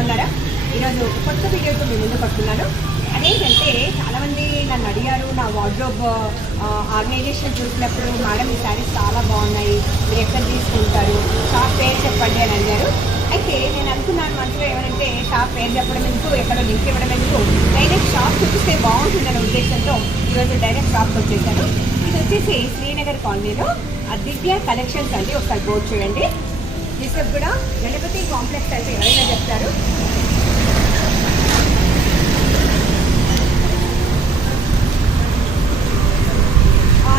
బాగున్నారా? ఈరోజు కొత్త వీడియోతో మీ ముందుకు వస్తున్నాను. అదేంటంటే చాలామంది నన్ను అడిగారు, నా వార్డ్రోబ్ ఆర్గనైజేషన్ చూసినప్పుడు మేడం ఈ శారీస్ చాలా బాగున్నాయి, మీరు ఎక్కడ తీసుకుంటారు, షాప్ పేరు చెప్పండి అని అడిగారు. అయితే నేను అనుకున్నాను మనసులో ఏమంటే షాప్ పేరు చెప్పడం ఎందుకు, ఎక్కడో లింక్ ఇవ్వడం ఎందుకు, డైరెక్ట్ షాప్ చూపిస్తే బాగుంటుందనే ఉద్దేశంతో ఈరోజు డైరెక్ట్ షాప్కి వచ్చేసాను. ఇది వచ్చేసి శ్రీనగర్ కాలనీలో దివ్య కలెక్షన్స్ అండి. ఒకసారి బోర్డు చూడండి. దిస్ కూడా గణపతి కాంప్లెక్స్ అంటే ఎవరైనా చెప్తారు.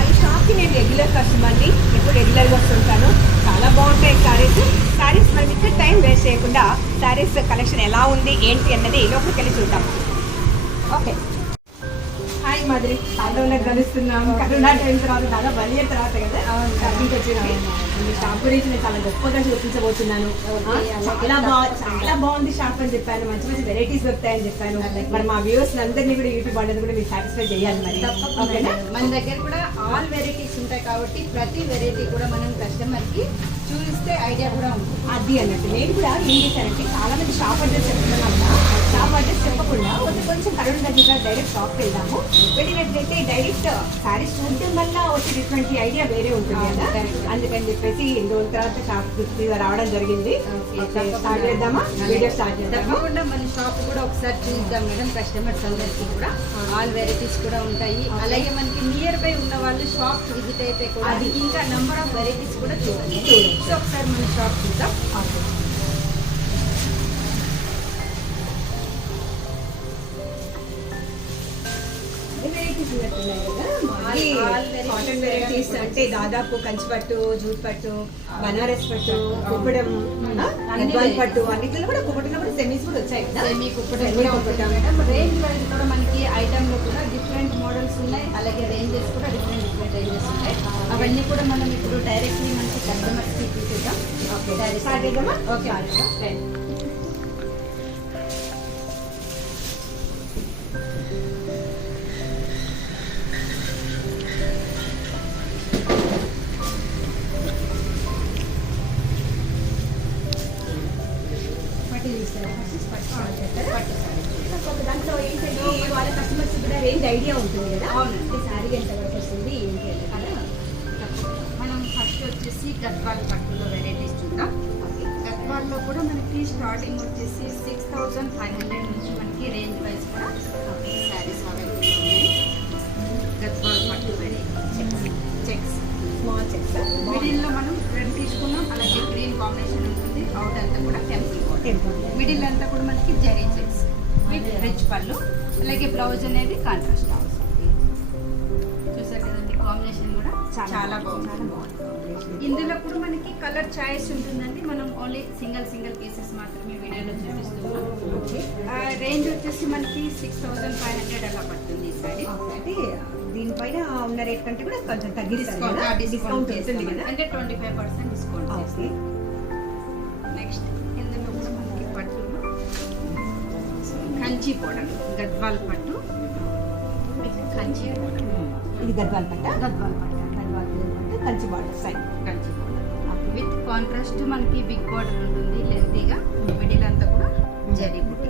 ఈ షాప్కి నేను రెగ్యులర్ కస్టమర్ని, ఎప్పుడు రెగ్యులర్గా వస్తుంటాను. చాలా బాగుంటాయి శారీస్. మనం ఇక్కడ టైం వేస్ట్ చేయకుండా శారీస్ కలెక్షన్ ఎలా ఉంది ఏంటి అన్నది లోపలికి వెళ్ళి చూద్దాం. ఓకే, హాయ్ మాదిరి. చాలా కలుస్తున్నాం. కరోనా టైం తర్వాత దాదాపు 1 year తర్వాత కదా షాపింగ్కి వచ్చింది. మీ షాప్ గురించి నేను చాలా గొప్పగా చూపించబోతున్నాను. చాలా బాగుంది షాప్ అని చెప్పాను. మంచి మంచి వెరైటీస్ దొరుకుతాయని చెప్పాను. మరి మా వ్యూవర్స్ అందరినీ కూడా యూట్యూబ్ వాళ్ళని కూడా మీరు సాటిస్ఫై చేయాలి. మరి తప్పకుండా మన దగ్గర కూడా ఆల్ వెరైటీస్ ఉంటాయి కాబట్టి ప్రతి వెరైటీ కూడా మనం కస్టమర్కి చూపిస్తే ఐడియా కూడా ఉంటుంది. అది అన్నట్టు నేను కూడా ఏం చేశానంటే చాలా మంది షాప్ అడ్రస్ చెప్తున్నాను కదా, షాప్ అడ్రస్ చెప్పకుండా కొంచెం కరోనా దగ్గర డైరెక్ట్ షాప్కి వెళ్దాము. వెళ్ళినట్లయితే డైరెక్ట్ శారీస్ చూడటం వల్ల వచ్చేటటువంటి ఐడియా వేరే ఉంటుంది కదా. అందుకని చెప్పేసి 2 రోజుల తర్వాత షాప్ రావడం జరిగింది. స్టార్ట్ చేద్దామా? వీడియో స్టార్ట్ చేద్దాం. తప్పకుండా మన షాప్ కూడా ఒకసారి చూద్దాం మేడం. కస్టమర్స్ అందరికీ కూడా ఆల్ వెరైటీస్ కూడా ఉంటాయి. అలాగే మనకి నియర్ బై ఉన్న వాళ్ళు షాప్ విజిట్ అయితే కూడా అది ఇంకా నెంబర్ ఆఫ్ వెరైటీస్ కూడా చూడండి. సో ఒకసారి మన షాప్ చూద్దాం. కాటన్ వెరైటీస్ అంటే దాదాపు కంచిపట్టు, జూట్ పట్టు, బనారస్ పట్టు, కుప్పడం, గద్వాల్ పట్టు అన్నిట్లో కూడా కుప్పటంలో కూడా సెమీస్ కూడా వచ్చాయి కదా. సెమీ కుప్పడం కూడా ఉంటాయి మేడం. రేంజ్ వైజ్ కూడా మనకి ఐటమ్ లో కూడా డిఫరెంట్ మోడల్స్ ఉన్నాయి. అలాగే రేంజెస్ కూడా డిఫరెంట్ రేంజెస్ ఉంటాయి. అవన్నీ కూడా మనం ఇప్పుడు డైరెక్ట్లీ మనకి కస్టమర్స్ కి చూపిద్దాం. స్టార్ట్ చేద్దామా? ఓకే. దాంట్లో ఏంటంటే వాళ్ళ కస్టమర్స్ కూడా రేంజ్ ఐడియా ఉంటుంది కదా. అవునండి. శారీ ఎంత వరకు వస్తుంది ఏంటి అంటే మనం ఫస్ట్ వచ్చేసి గద్వాల్ పట్టులో వెరైటీస్ చూద్దాం. గద్వాల్లో కూడా మనకి స్టార్టింగ్ వచ్చేసి 6500 నుంచి మనకి రేంజ్ వైజ్ కూడా శారీస్ అవైలబుల్ ఉన్నాయి. గద్వాల్ పట్టు వెరైటీ చెక్స్ స్మాల్ చెక్స్ మిడిల్లో మనం రెడ్ తీసుకున్నాం. అలాగే గ్రీన్ కాంబినేషన్ ఉంటుంది. అవుట్ అంతా కూడా టెంపుల్ మిడిల్ అంతా కూడా మనకి జరీ చెక్స్ విత్ రిచ్ పళ్ళు. అలాగే బ్లౌజ్ అనేది కాంట్రాస్ట్ బ్లౌజ్. చూసారు కదండి, కాంబినేషన్ కూడా చాలా బాగుంది. ఇందులో కూడా మనకి కలర్ చాయిస్ ఉంటుందండి. మనం ఓన్లీ సింగిల్ పీసెస్ మాత్రమే వీడియోలో చూపిస్తున్నాం. రేంజ్ వచ్చేసి మనకి 6500 అలా పడుతుంది ఈ సారీ. అంటే దీనిపైన ఉన్న రేట్ కంటే కూడా కొంచెం తగ్గిస్తారు, డిస్కౌంట్ ఉంటుంది కదా. అంటే 25% డిస్కౌంట్ చేసి. నెక్స్ట్ ఇందులో కూడా మనకి పట్టు కంచి బోర్డర్, గద్వాల్ పట్టు కంచి బోర్డర్. ఇది గద్వాల్ పట్ట, గద్వాల్ పట్టు Kanchi border side, Kanchi border with contrast మనకి బిగ్ బోర్డర్ ఉంటుంది లెంతీగా. మిడిల్ అంతా కూడా జరీ బుట్టి.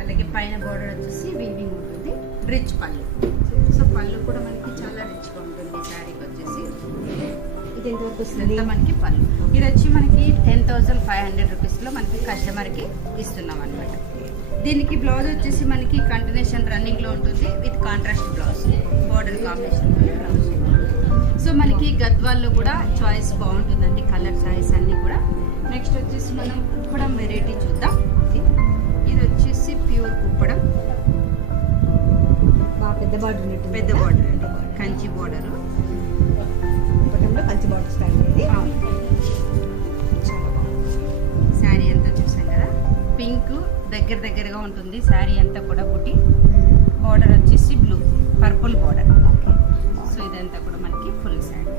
అలాగే పైన బోర్డర్ వచ్చేసి వీవింగ్ ఉంటుంది. రిచ్ పళ్ళు. సో పళ్ళు కూడా మనకి చాలా రిచ్గా ఉంటుంది శారీకి వచ్చేసి. ఇది ఎంతవరకు వస్తుంది మనకి పళ్ళు? ఇది వచ్చి మనకి 10,500 రూపీస్లో మనకి కస్టమర్కి ఇస్తున్నాం అనమాట. దీనికి బ్లౌజ్ వచ్చేసి మనకి కంటిన్యూషన్ రన్నింగ్లో ఉంటుంది with contrast blouse, border combination blouse. So మనకి గద్వాల్లో కూడా చాయిస్ బాగుంటుందండి, కలర్ చాయిస్ అన్నీ కూడా. నెక్స్ట్ వచ్చేసి మనం కుప్పడం వెరైటీ చూద్దాం. ఇది వచ్చేసి ప్యూర్ కుప్పడం, పెద్ద బార్డర్ ఉన్నట్టు. పెద్ద బార్డర్ అండి, కంచి బార్డర్. కుప్పటంలో కంచి బార్డర్ స్టైల్ ఇది. చాలా బాగుంది. శారీ అంతా చూసాం కదా, పింక్ దగ్గరగా ఉంటుంది. శారీ అంతా కూడా బుట్టి. బార్డర్ వచ్చేసి బ్లూ, పర్పుల్ బార్డర్. సో ఇదంతా కూడా మనకి ఫుల్ శారీ.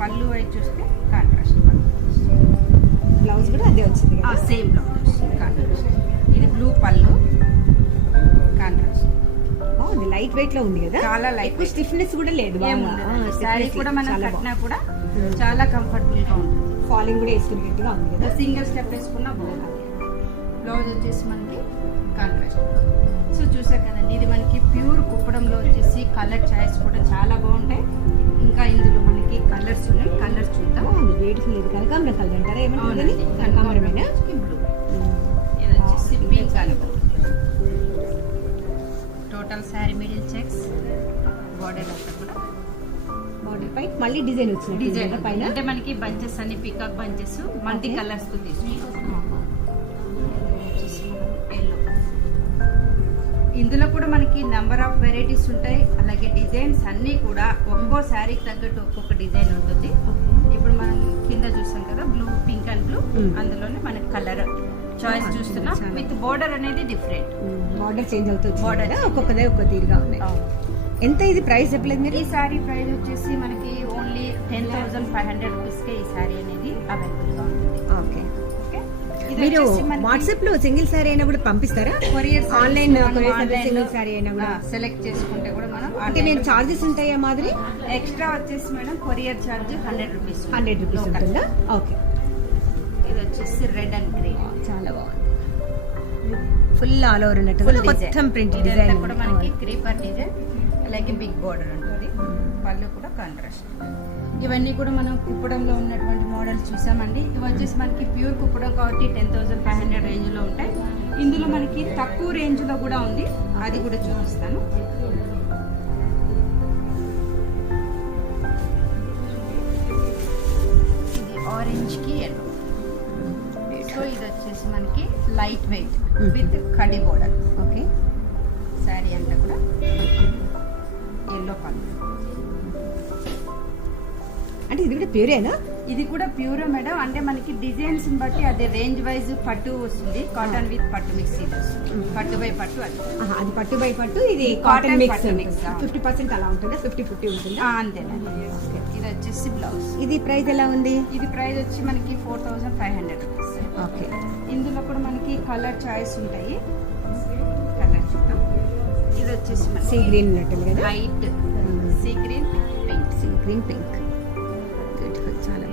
పళ్ళు అవి చూస్తే కాంట్రాస్ట్ పళ్ళు. బ్లౌజ్ కూడా అదే వచ్చింది, సేమ్ బ్లౌజ్ వస్తుంది కాంట్రాస్ట్. ఇది బ్లూ పళ్ళు, కాంట్రాస్ట్. బాగుంది, లైట్ వెయిట్ లో ఉంది కదా. చాలా లైట్, స్టిఫ్నెస్ కూడా లేదు. శారీ కూడా మనం కట్టినా కూడా చాలా కంఫర్టబుల్ గా ఉంటుంది. ఫాలింగ్ కూడా వేసుకునేట్టుగా ఉంది కదా. సింగిల్ స్టెప్ వేసుకున్నా బాగుంది. బ్లౌజ్ వచ్చేసి మనకి కాంట్రాస్ట్. సో చూసారు కదండి, ఇది మనకి ప్యూర్ కుప్పడంలో వచ్చేసి కలర్ చాయిస్ కూడా చాలా బాగుంటాయి. ఇంకా ఇందులో మనకి కలర్స్ ఉన్నాయి, కలర్స్ చూద్దాం. బ్యూటిఫుల్. ఇది కనకాంబరం కలర్ అంటారా? ఏమంటారు? కనకాంబరమేనా? బ్లూ. ఇది వచ్చేసి pink colour. Total sari middle checks, border అంతా కూడా బార్డర్ పై మళ్ళీ డిజైన్ వచ్చింది. డిజైన్ పైన అంటే మనకి బంచెస్ అన్ని పికాక్ బంచెస్ మల్టీ కలర్స్ తో తీసుకుంటాం. ఎల్లో. ఇందులో కూడా మనకి నెంబర్ ఆఫ్ వెరైటీస్ ఉంటాయి. అలాగే డిజైన్స్ అన్నీ కూడా ఒక్కో శారీకి తగ్గట్టు ఒక్కొక్క డిజైన్ ఉంటుంది. ఇప్పుడు మనం కింద చూస్తాం కదా బ్లూ, పింక్ అండ్ బ్లూ, అందులోనే మనకి కలర్ చాయిస్ చూస్తున్నాం. విత్ బోర్డర్ అనేది డిఫరెంట్, బార్డర్ చేంజ్ అవుతుంది. Border ఒక్కొక్కదే ఒక్క తీరుగా ఉన్నాయి. ఎంత ఇది ప్రైస్ చెప్పలేదు మీరు? ఈ శారీ ప్రైస్ వచ్చేసి మనకి ఓన్లీ 10,500 రూపీస్కే ఈ శారీ అనేది అవైలబుల్ గా ఉంటుంది. ఓకే. ఓకే, ఇది మీరు వచ్చేసి మనకి వాట్సాప్ లో సింగిల్ సారీ అయినా కూడా పంపిస్తారా? కొరియర్ ఆన్లైన్ సింగిల్ సారీ అయినా కూడా సెలెక్ట్ చేసుకుంటే కూడా మనం అంటే నేను చార్జెస్ ఉంటాయా మాదిరి? ఎక్స్ట్రా వచ్చేసి madam courier charge 100 rupees. 100 rupees ఉంటుందా? ఓకే. ఇది వచ్చేసి రెడ్ అండ్ గ్రీన్, చాలా బాగుంది. ఫుల్ ఆల్ ఓవర్ ఉన్నట్టు ఫుల్ మొత్తం ప్రింట్ ఇదంతా డిజైన్ కూడా మనకి క్రీపర్ డిజైన్, అలాగే బిగ్ బోర్డర్ ఉంటుంది. పళ్ళు కూడా కాంట్రాస్ట్. ఇవన్నీ కూడా మనం కుప్పడంలో ఉన్నటువంటి మోడల్స్ చూసామండి. ఇవి వచ్చేసి మనకి ప్యూర్ కుప్పడం కాబట్టి 10,500 రేంజ్ లో ఉంటాయి. ఇందులో మనకి తక్కువ రేంజ్ లో కూడా ఉంది, అది కూడా చూపిస్తాను. ఇది ఆరెంజ్ కి ఎల్లో. సో ఇది వచ్చేసి మనకి light weight with kadhi border. Okay. Sari అంతా కూడా ఎల్లో పళ్ళు. అంటే ఇది కూడా ప్యూరేనా? ఇది కూడా ప్యూర్ మేడం. అంటే మనకి డిజైన్స్ బట్టి అదే రేంజ్ వైజ్ పట్టు వస్తుంది. కాటన్ విత్ పట్టు మిక్స్ ఇది వస్తుంది. పట్టు బై పట్టు అది. అది పట్టు బై పట్టు, ఇది Cotton కాటన్ మిక్స్. పట్టు mix. 50% అలా ఉంటుందా? 50-50 ఉంటుందా? అంతేనండి. ఇది వచ్చేసి బ్లౌజ్. ఇది ప్రైస్ ఎలా ఉంది? ఇది ప్రైస్ వచ్చి మనకి 4,500 రూపీస్. ఓకే. ఇందులో కూడా మనకి కలర్ చాయిస్ ఉంటాయి. కలర్ చూద్దాం. ఇది వచ్చేసి సీ గ్రీన్ ఉన్నట్టుంది కదా? White, sea green, pink. Sea green, pink. Beautiful, చాలా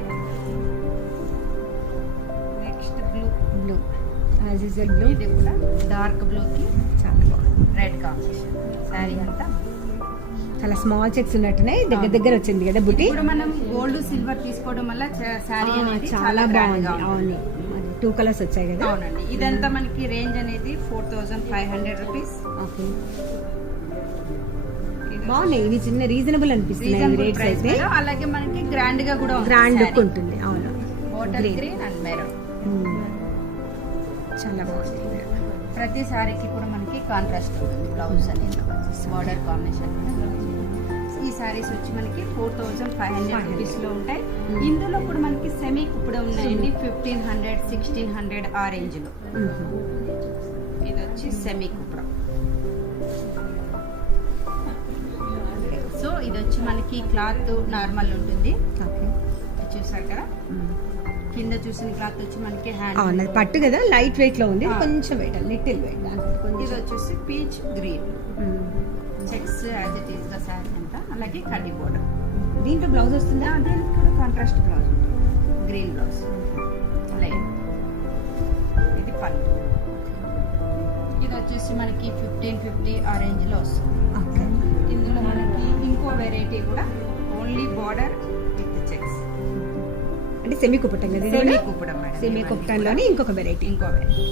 next blue. Blue, as usual blue. ఇది కూడా డార్క్ బ్లూ కి చాలా బాగుంది. Red combination. శారీ అంతా చాలా స్మాల్ చెక్స్ ఉన్నట్టున్నాయి. దగ్గర దగ్గర వచ్చింది కదా బుట్టి. ఇప్పుడు మనం గోల్డ్ సిల్వర్ తీసుకోవడం వల్ల శారీ అనేది చాలా బాగుంది. అవును, 2 కలర్స్ వచ్చాయి కదా? అవునండి. ఇదంతా మనకి రేంజ్ అనేది 4,500 రూపీస్. ఓకే. బాగున్నాయి ఇవి, చిన్న రీజనబుల్ అనిపిస్తున్నాయి రేట్స్ అయితే. అలాగే మనకి గ్రాండ్ గా కూడా గ్రాండ్ లుక్ ఉంటుంది. అవును, బాటిల్ గ్రీన్ అండ్ మెరూన్. చాలా బాగుంది. ప్రతి శారీకి కూడా మనకి కాంట్రాస్ట్ ఉంటుంది. బ్లౌజ్ అనేది బార్డర్ కాంబినేషన్. ఈ శారీస్ వచ్చి మనకి 4,500 రూపీస్ లో ఉంటాయి. ఇందులో కూడా మనకి సెమీ కుప్పుడు ఉన్నాయండి. 1,500, 1,600 ఆ రేంజ్ లో. ఇది వచ్చి సెమీ కుప్పుడు. సో ఇది వచ్చి మనకి క్లాత్ నార్మల్ ఉంటుంది. ఓకే. చూసారు కదా, కింద చూసిన క్లాత్ వచ్చి మనకి హ్యాండ్. అవును, పట్టు కదా, లైట్ వెయిట్ లో ఉంది. కొంచెం వెయిట్, లిటిల్ వెయిట్. ఇది వచ్చేసి peach green checks as it is గా శారీ అంతా. అలాగే కడ్డీ బోర్డర్. దీంట్లో బ్లౌజ్ వస్తుందా? దీనికి కూడా కాంట్రాస్ట్ బ్లౌజ్ ఉంటుంది. Green blouse line. ఇది పళ్ళు. ఇది వచ్చేసి మనకి 1550 ఆ రేంజ్ లో వస్తుంది. ఓకే. ఇందులో మనకి ఇంకో వెరైటీ కూడా ఓన్లీ బార్డర్ విత్ చెక్స్. అంటే సెమీ కుప్పటం కదా? Semi Kuppadam madam. సెమీ కుప్పటంలోనే ఇంకొక వెరైటీ. ఇంకో variety.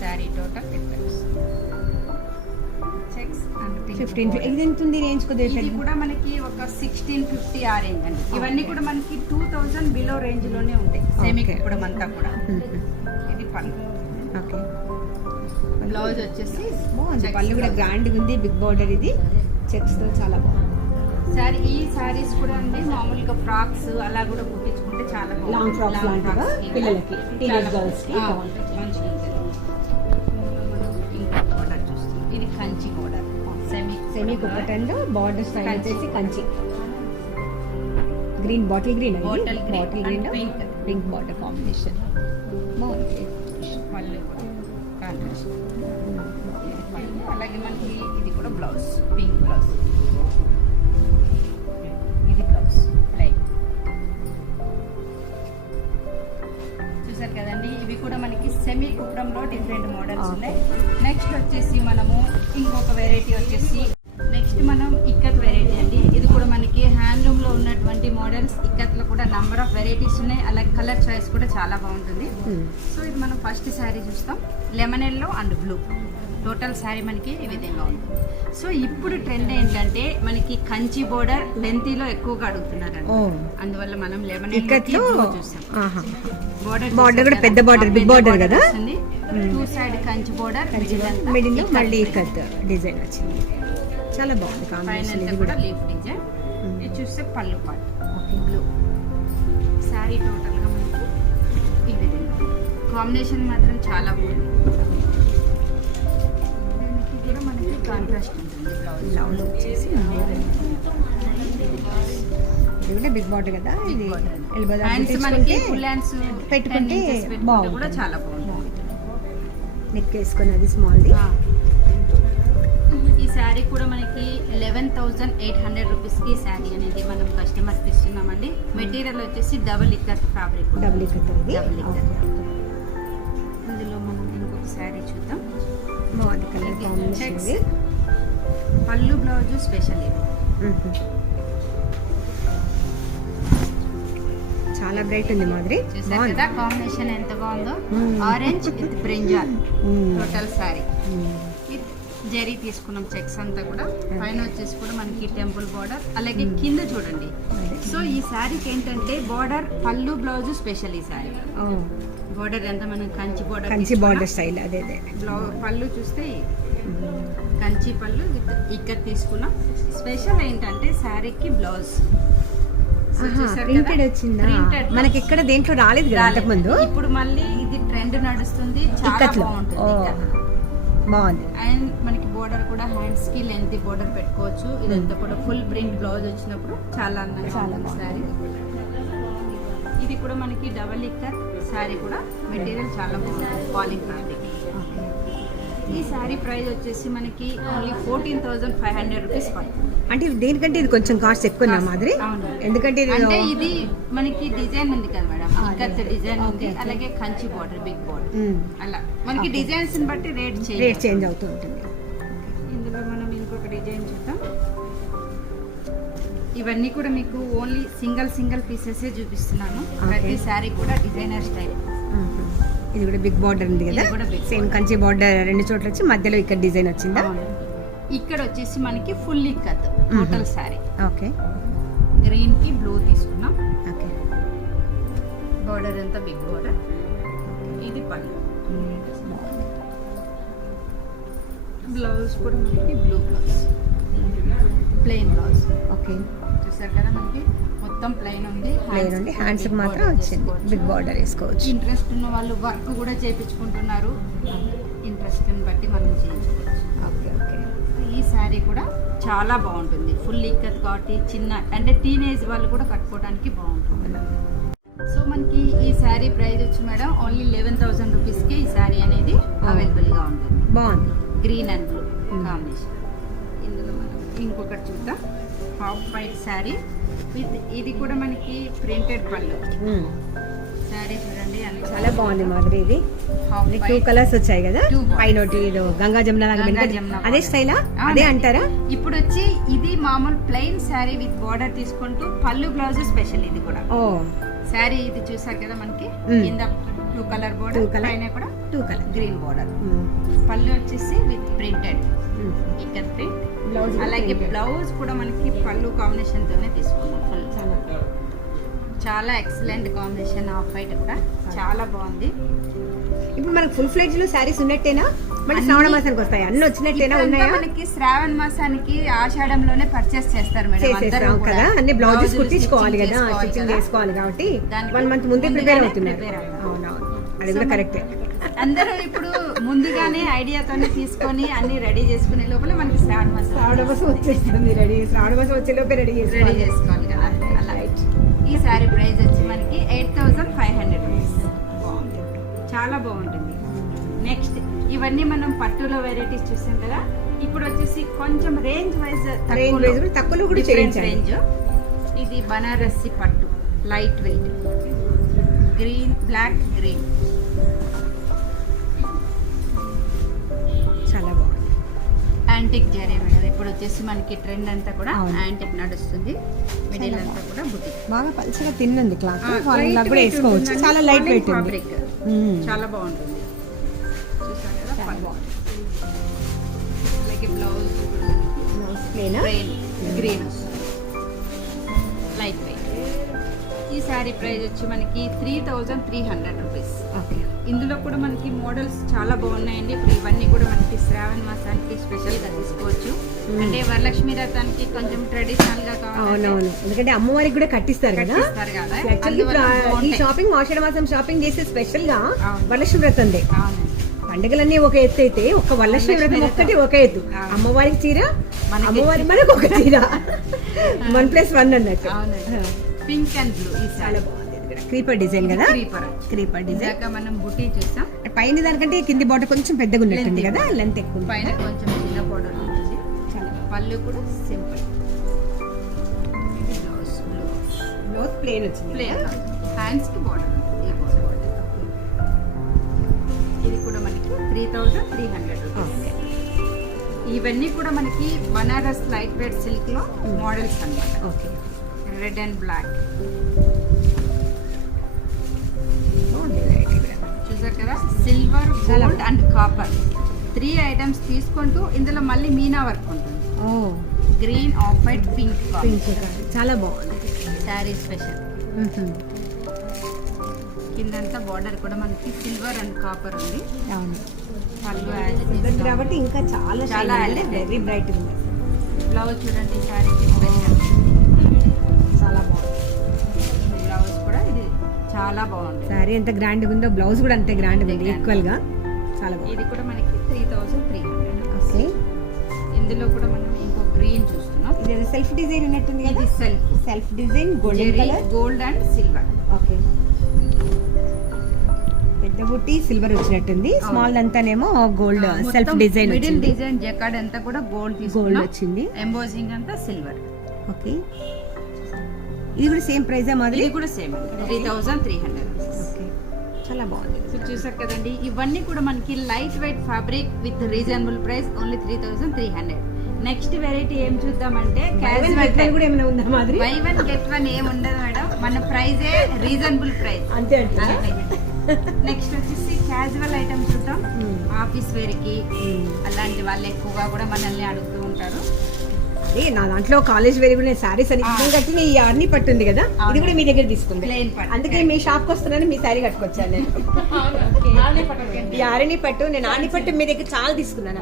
Sari total checks and 15. ఇది ఎంత ఉంది రేంజ్? ఇది కూడా మనకి ఒక 1650 ఆ రేంజ్ అండి. ఇవన్నీ కూడా మనకి 2000 బిలో రేంజ్ లోనే ఉంటాయి. సెమీ కుప్పడం అంతా కూడా. ఇది పళ్ళు. ఓకే. బ్లౌజ్ వచ్చేసి బాగుంది. పళ్ళు కూడా గ్రాండ్ ఉంది, బిగ్ బార్డర్. ఇది చెక్స్ తో చాలా బాగుంది. సారీ ఈ సారీస్ కూడా అండి మామూలుగా ఫ్రాక్స్ అలా కూడా కుట్టించుకుంటే చాలా బాగుంది. లాంగ్ ఫ్రాక్స్ లాంటిగా పిల్లలకి, టీనేజ్ గర్ల్స్ కి బాగుంటుంది. మంచిగా ఉంటుంది. ఇంకో బోర్డర్ చూస్తుంది. ఇది కంచి బోర్డర్. సెమీ కుప్పటంలో బార్డర్ స్టైల్ వచ్చేసి Kanchi green, bottle green. Bottle green pink, pink border combination బాగుంది. పళ్ళు కూడా కాంట్రాస్ట్. అలాగే మనకి ఇది కూడా బ్లౌజ్, పింక్ బ్లౌజ్. ఇది బ్లౌజ్ ప్లెయిన్. చూసారు కదండి, ఇవి కూడా మనకి సెమీ కుప్రంలో డిఫరెంట్ మోడల్స్ ఉన్నాయి. నెక్స్ట్ వచ్చేసి మనము ఇంకొక వెరైటీ వచ్చేసి నెక్స్ట్ మనం ఇక్కత్ వెరైటీ అండి. ఇది కూడా మనకి హ్యాండ్లూమ్ లో ఉన్నటువంటి మోడల్స్. ఇక్కత్లో కూడా నంబర్ ఆఫ్ వెరైటీస్ ఉన్నాయి, అలాగే కలర్ చాయిస్ కూడా చాలా బాగుంటుంది. సో ఇది మనం ఫస్ట్ శారీ చూస్తాం, lemon yellow and blue. Total sari మనకి ఈ విధంగా ఉంటుంది. సో ఇప్పుడు ట్రెండ్ ఏంటంటే మనకి కంచి బోర్డర్ లెంతీలో ఎక్కువగా అడుగుతున్నారండి, అందువల్ల మనం లెమన్ ఎల్లో చూస్తాం. బోర్డర్ కూడా పెద్ద బోర్డర్, బిగ్ బోర్డర్ కదా, two side Kanchi border, middle లో మళ్ళీ ఇక్కత్ డిజైన్ వచ్చింది. చాలా బాగుంది కాంబినేషన్. ఇది కూడా లీఫ్ డిజైన్. ఇది చూస్తే పళ్ళు పాటు బ్లూ శారీ. టోటల్ గా మనకి ఈ విధంగా కాంబినేషన్ మాత్రం చాలా బాగుంది. దీనికి కూడా మనకి కాంట్రాస్ట్ ఉంటుంది. బ్లౌజ్ వచ్చేసి ఇది కూడా బిగ్ బార్డర్ కదా, ఇది ఎల్బో హ్యాండ్స్ మనకి ఫుల్ హ్యాండ్స్ పెట్టుకుంటే బాగుంది, కూడా చాలా బాగుంటుంది. నెక్ వేసుకుని అది స్మాల్ది. ఈ శారీ కూడా మనకి 11,800 రూపీస్కి శారీ అనేది మనం కస్టమర్కి ఇస్తున్నామండి. మెటీరియల్ వచ్చేసి double ikat fabric. Double ikat. ఇందులో మనం ఇంకొక శారీ చూద్దాం. బాగుంది కలర్ కాంబినేషన్. పళ్ళు బ్లౌజ్ స్పెషల్ ఇది. చాలా బ్రైట్ ఉంది మాదిరి. చూసారు కదా కాంబినేషన్ ఎంత బాగుందో. Orange with brinjal total sari. Zari తీసుకున్నాం చెక్స్ అంతా కూడా. పైన వచ్చేసి కూడా మనకి టెంపుల్ బార్డర్, అలాగే కింద చూడండి. సో ఈ శారీకి ఏంటంటే బార్డర్, పళ్ళు బ్లౌజ్ స్పెషల్. ఈ శారీ బార్డర్ ఎంత మనం కంచి బార్డర్ స్టైల్. అదే పళ్ళు చూస్తే కంచి పళ్ళు విత్ ఇక్కత్ తీసుకున్నాం. స్పెషల్ ఏంటంటే శారీకి బ్లౌజ్ ప్రింటెడ్ వచ్చిందా, మనకి ఇక్కడ దేంట్లో రాలేదు కదా అంతకు ముందు. ఇప్పుడు మళ్ళీ ఇది ట్రెండ్ నడుస్తుంది, చాలా బాగుంటుంది. బాగుంది. అండ్ మనకి బోర్డర్ కూడా హ్యాండ్స్ కి లెంత్ బోర్డర్ పెట్టుకోవచ్చు. ఇదంతా కూడా ఫుల్ ప్రింట్ బ్లౌజ్ వచ్చినప్పుడు చాలా అందంగా ఉంటుంది శారీ. ఇది కూడా మనకి డబల్ ఇక్కత్ శారీ కూడా. మెటీరియల్ చాలా బాగుంది, పాలింగ్ ఫ్యాబ్రిక్. ఈ శారీ ప్రైస్ వచ్చేసి మనకి ఓన్లీ 14,500 రూపీస్ పడుతుంది. అంటే దేనికంటే ఇది కొంచెం కాస్ట్ ఎక్కువ మాదిరి. ఎందుకంటే ఇది మనకి డిజైన్ ఉంది కదా మేడం, ఇక్కత్ డిజైన్ ఉంది, అలాగే కంచి బార్డర్, బిగ్ బార్డర్, అలా మనకి డిజైన్స్ బట్టి రేట్ చేంజ్ అవుతూ ఉంటుంది. ఇందులో మనం ఇంకొక డిజైన్ చూద్దాం. ఇవన్నీ కూడా మీకు ఓన్లీ సింగిల్ పీసెస్ చూపిస్తున్నాను. ప్రతి శారీ కూడా డిజైనర్ స్టైల్. ఇది కూడా బిగ్ బార్డర్ ఉంది కదా, సేమ్ కంచి బార్డర్ రెండు చోట్ల వచ్చి మధ్యలో ఇక్కడ డిజైన్ వచ్చిందా. ఇక్కడ వచ్చేసి మనకి full ikat total sari. Okay, green కి బ్లూ తీసుకున్నాం. ఓకే, బార్డర్ అంతా బిగ్ బార్డర్. ఇది పళ్ళు. బ్లౌజ్ కూడా మనకి blue blouse, plain blouse. Okay, చూసారు కదా మనకి మొత్తం ప్లెయిన్ ఉంది. హ్యాండ్స్ కి మాత్రం వచ్చింది బిగ్ బార్డర్ వేసుకోవచ్చు. ఇంట్రెస్ట్ ఉన్న వాళ్ళు వర్క్ కూడా చేయించుకుంటున్నారు, ఇంట్రెస్ట్ బట్టి మనం చేయించుకోవచ్చు. Okay okay. ఈ శారీ కూడా చాలా బాగుంటుంది, ఫుల్ ఇక్కత్ కాబట్టి చిన్న అంటే టీనేజ్ వాళ్ళు కూడా కట్టుకోవడానికి బాగుంటుంది. సో మనకి ఈ శారీ ప్రైస్ వచ్చి మేడం ఓన్లీ 11,000 రూపీస్కి ఈ శారీ అనేది అవైలబుల్గా ఉంటుంది. బాగుంది, గ్రీన్ అండ్ బ్లూ కాంబినేషన్. ఇందులో మనం ఇంకొకటి చూద్దాం. హాఫ్ వైట్ శారీ విత్ ఇది కూడా మనకి ప్రింటెడ్ పళ్ళు. శారీ చూడండి చాలా బాగుంది మాదిరి. ఇది 2 కలర్స్ వచ్చాయి కదా, పైన గంగా జమున అదే స్టైలా, అదే అంటారా? ఇప్పుడు వచ్చి ఇది మామూలు ప్లెయిన్ శారీ విత్ బార్డర్ తీసుకుంటూ పళ్ళు బ్లౌజ్ స్పెషల్. ఇది కూడా శారీ ఇది చూసారు కదా మనకి కింద 2 కలర్ బార్డర్, పైన కూడా 2 కలర్ గ్రీన్ బార్డర్. పళ్ళు వచ్చేసి విత్ ప్రింటెడ్ ఇక్కడ ప్రింట్. అలాగే బ్లౌజ్ కూడా మనకి పళ్ళు కాంబినేషన్ తోనే తీసుకున్నాం. ఫుల్ చాలా ఎక్సలెంట్ కాంబినేషన్. ఆఫ్ వైట్ కూడా చాలా బాగుంది. ఇప్పుడు మనకి ఫుల్ ఫ్లెడ్జ్ లో శారీస్ ఉన్నట్టేనా, మళ్ళీ శ్రావణ మాసానికి వస్తాయి అన్ని వచ్చినట్టేనా? ఉన్నాయా? మనకి శ్రావణ మాసానికి ఆషాఢంలోనే పర్చేస్ చేస్తారు మేడం అందరూ కదా. అన్ని బ్లౌజెస్ కుట్టించుకోవాలి కదా, స్టిచ్చింగ్ చేసుకోవాలి కాబట్టి 1 మంత్ ముందే ప్రిపేర్ అవుతున్నారు. అవునవును, అది కూడా కరెక్టే. అందరూ ఇప్పుడు ముందుగానే ఐడియాతోనే తీసుకొని అన్ని రెడీ చేసుకునే లోపల మనకి శ్రావణ మాసం వచ్చేస్తుంది. శ్రావణ మాసం వచ్చే లోపే రెడీ చేసుకోవాలి కదా. అలా ఈ శారీ ప్రైస్ వచ్చి మనకి 8,500 రూపీస్. చాలా బాగుంటుంది. నెక్స్ట్ ఇవన్నీ మనం పట్టులో వెరైటీస్ చూసాం కదా. ఇప్పుడు వచ్చేసి కొంచెం రేంజ్ వైజ్ తక్కువలో కూడా రేంజ్. ఇది బనారసి పట్టు, light weight green, black, green. చాలా బాగుంది. Antique zari madam. ఇప్పుడు వచ్చేసి మనకి ట్రెండ్ అంతా కూడా అవును. యాంటిక్ నడుస్తుంది. మిడిల్ అంతా కూడా బుటీ. బాగా పలుచగా తిన్నుంది క్లాత్, వాళ్ళకి కూడా వేసుకోవచ్చు. చాలా లైట్ వెయిట్ ఉంది. ఫ్యాబ్రిక్ చాలా బాగుంటుంది. చూసారు కదా, చాలా బాగుంది. అలాగే బ్లౌజ్ ప్లేన్ గ్రీన్ వస్తుంది, లైట్ వెయిట్. ఈ శారీ ప్రైస్ వచ్చి మనకి 3,300 రూపీస్. ఓకే. ఇందులో కూడా మనకి మోడల్స్ చాలా బాగున్నాయండి. ఇప్పుడు ఇవన్నీ కూడా మనకి శ్రావణ మాసానికి స్పెషల్ గా తీసుకోవచ్చు. అంటే వరలక్ష్మి రథానికి కొంచెం ట్రెడిషనల్ గా కావాలి. అవునవును, ఎందుకంటే అమ్మవారికి కూడా కట్టిస్తారు కదా. ఈ షాపింగ్ ఆషాఢ మాసం షాపింగ్ చేసే స్పెషల్ గా అవును. వరలక్ష్మి వ్రతం పండుగలన్నీ ఒక ఎత్తు అయితే ఒక వరలక్ష్మి వ్రతం ఒక్కటి ఒక ఎత్తు. అమ్మవారికి చీర, అమ్మవారి మనకు ఒక చీర, 1+1 అన్నట్టు. Pink and blue. ఈ చాలా బాగుంది. క్రీపర్ డిజైన్ కదా, క్రీపర్ డిజైన్. మనం బుటీ చూసాం. పైన దానికంటే కింది బార్డర్ కొంచెం పెద్దగా ఉన్నట్టుంది కదా, లెంత్ ఎక్కువ. పైన కొంచెం చిన్న బార్డర్ ఉంటుంది. పళ్ళు కూడా సింపుల్. బ్లౌజ్ ప్లేన్ వచ్చింది. ప్లేన్ హ్యాండ్స్ కి బార్డర్ ఉంటుంది. ఈ బార్డర్ ఇది కూడా మనకి 3,300 రూపీస్. ఇవన్నీ కూడా మనకి బనారస్ లైట్ వెయిట్ సిల్క్ లో మోడల్స్ అన్నమాట. ఓకే. రెడ్ అండ్ బ్లాక్ చూసారు కదా. Silver, gold and copper 3 items తీసుకుంటూ ఇందులో మళ్ళీ మీనా వర్క్ ఉంటుంది. Green, off white, pink. చాలా బాగుంది శారీ స్పెషల్. కిందంతా బార్డర్ కూడా మనకి సిల్వర్ అండ్ కాపర్ ఉంది. పళ్ళు కాబట్టి ఇంకా చాలా చాలా వెరీ బ్రైట్ ఉంది. బ్లౌజ్ చూడండి, శారీకి స్పెషల్. చాలా బాగుంది. బ్లౌజ్ కూడా ఇది చాలా బాగుంది. శారీ ఎంత గ్రాండ్ ఉందో బ్లౌజ్ కూడా అంతే గ్రాండ్ ఉంది, ఈక్వల్ గా. చాలా బాగుంది. ఇది కూడా మనకి 3,300. ఓకే. ఇందులో కూడా మనం ఇంకో గ్రీన్ చూస్తున్నాం. ఇది సెల్ఫ్ డిజైన్ ఉన్నట్టుంది కదా. ఇది self design, golden colour, gold and silver. Okay. పెద్ద బుట్టి సిల్వర్ వచ్చినట్టుంది, స్మాల్ అంతానేమో gold self design. Middle design jacquard అంతా కూడా గోల్డ్ గోల్డ్ వచ్చింది. ఎంబోజింగ్ అంతా సిల్వర్. ఓకే. ఇది కూడా సేమ్ ప్రైస్ మాదిరి. ఇది కూడా సేమ్ 3,300. ఓకే. చాలా బాగుంది. చూసారు కదండి, ఇవన్నీ కూడా మనకి light weight fabric with reasonable price only 3,300. Next variety ఏం చూద్దామంటే క్యాజువల్ కూడా ఏమైనా ఉందా మాదిరి? బై 1 get 1 ఏం ఉండదు మేడం. మన ప్రైజే రీజనబుల్ ప్రైస్ అంతే అంటే. నెక్స్ట్ వచ్చేసి క్యాజువల్ ఐటమ్ చూద్దాం. ఆఫీస్ వేర్ కి అలాంటి వాళ్ళు ఎక్కువగా కూడా మనల్ని అడుగుతూ ఉంటారు. నా దాంట్లో కాలేజ్ వేర్ కూడా శారీస్ అని కట్టిన ఈ ఆర్ని పట్టు ఉంది కదా, ఇది కూడా మీ దగ్గర తీసుకుంది. అందుకే మీ షాప్ కి వస్తున్నాను, మీ శారీ కట్టుకొచ్చాను నేను. ఈ ఆర్ని పట్టు, నేను ఆర్ని పట్టు మీ దగ్గర చాలా తీసుకున్నాను.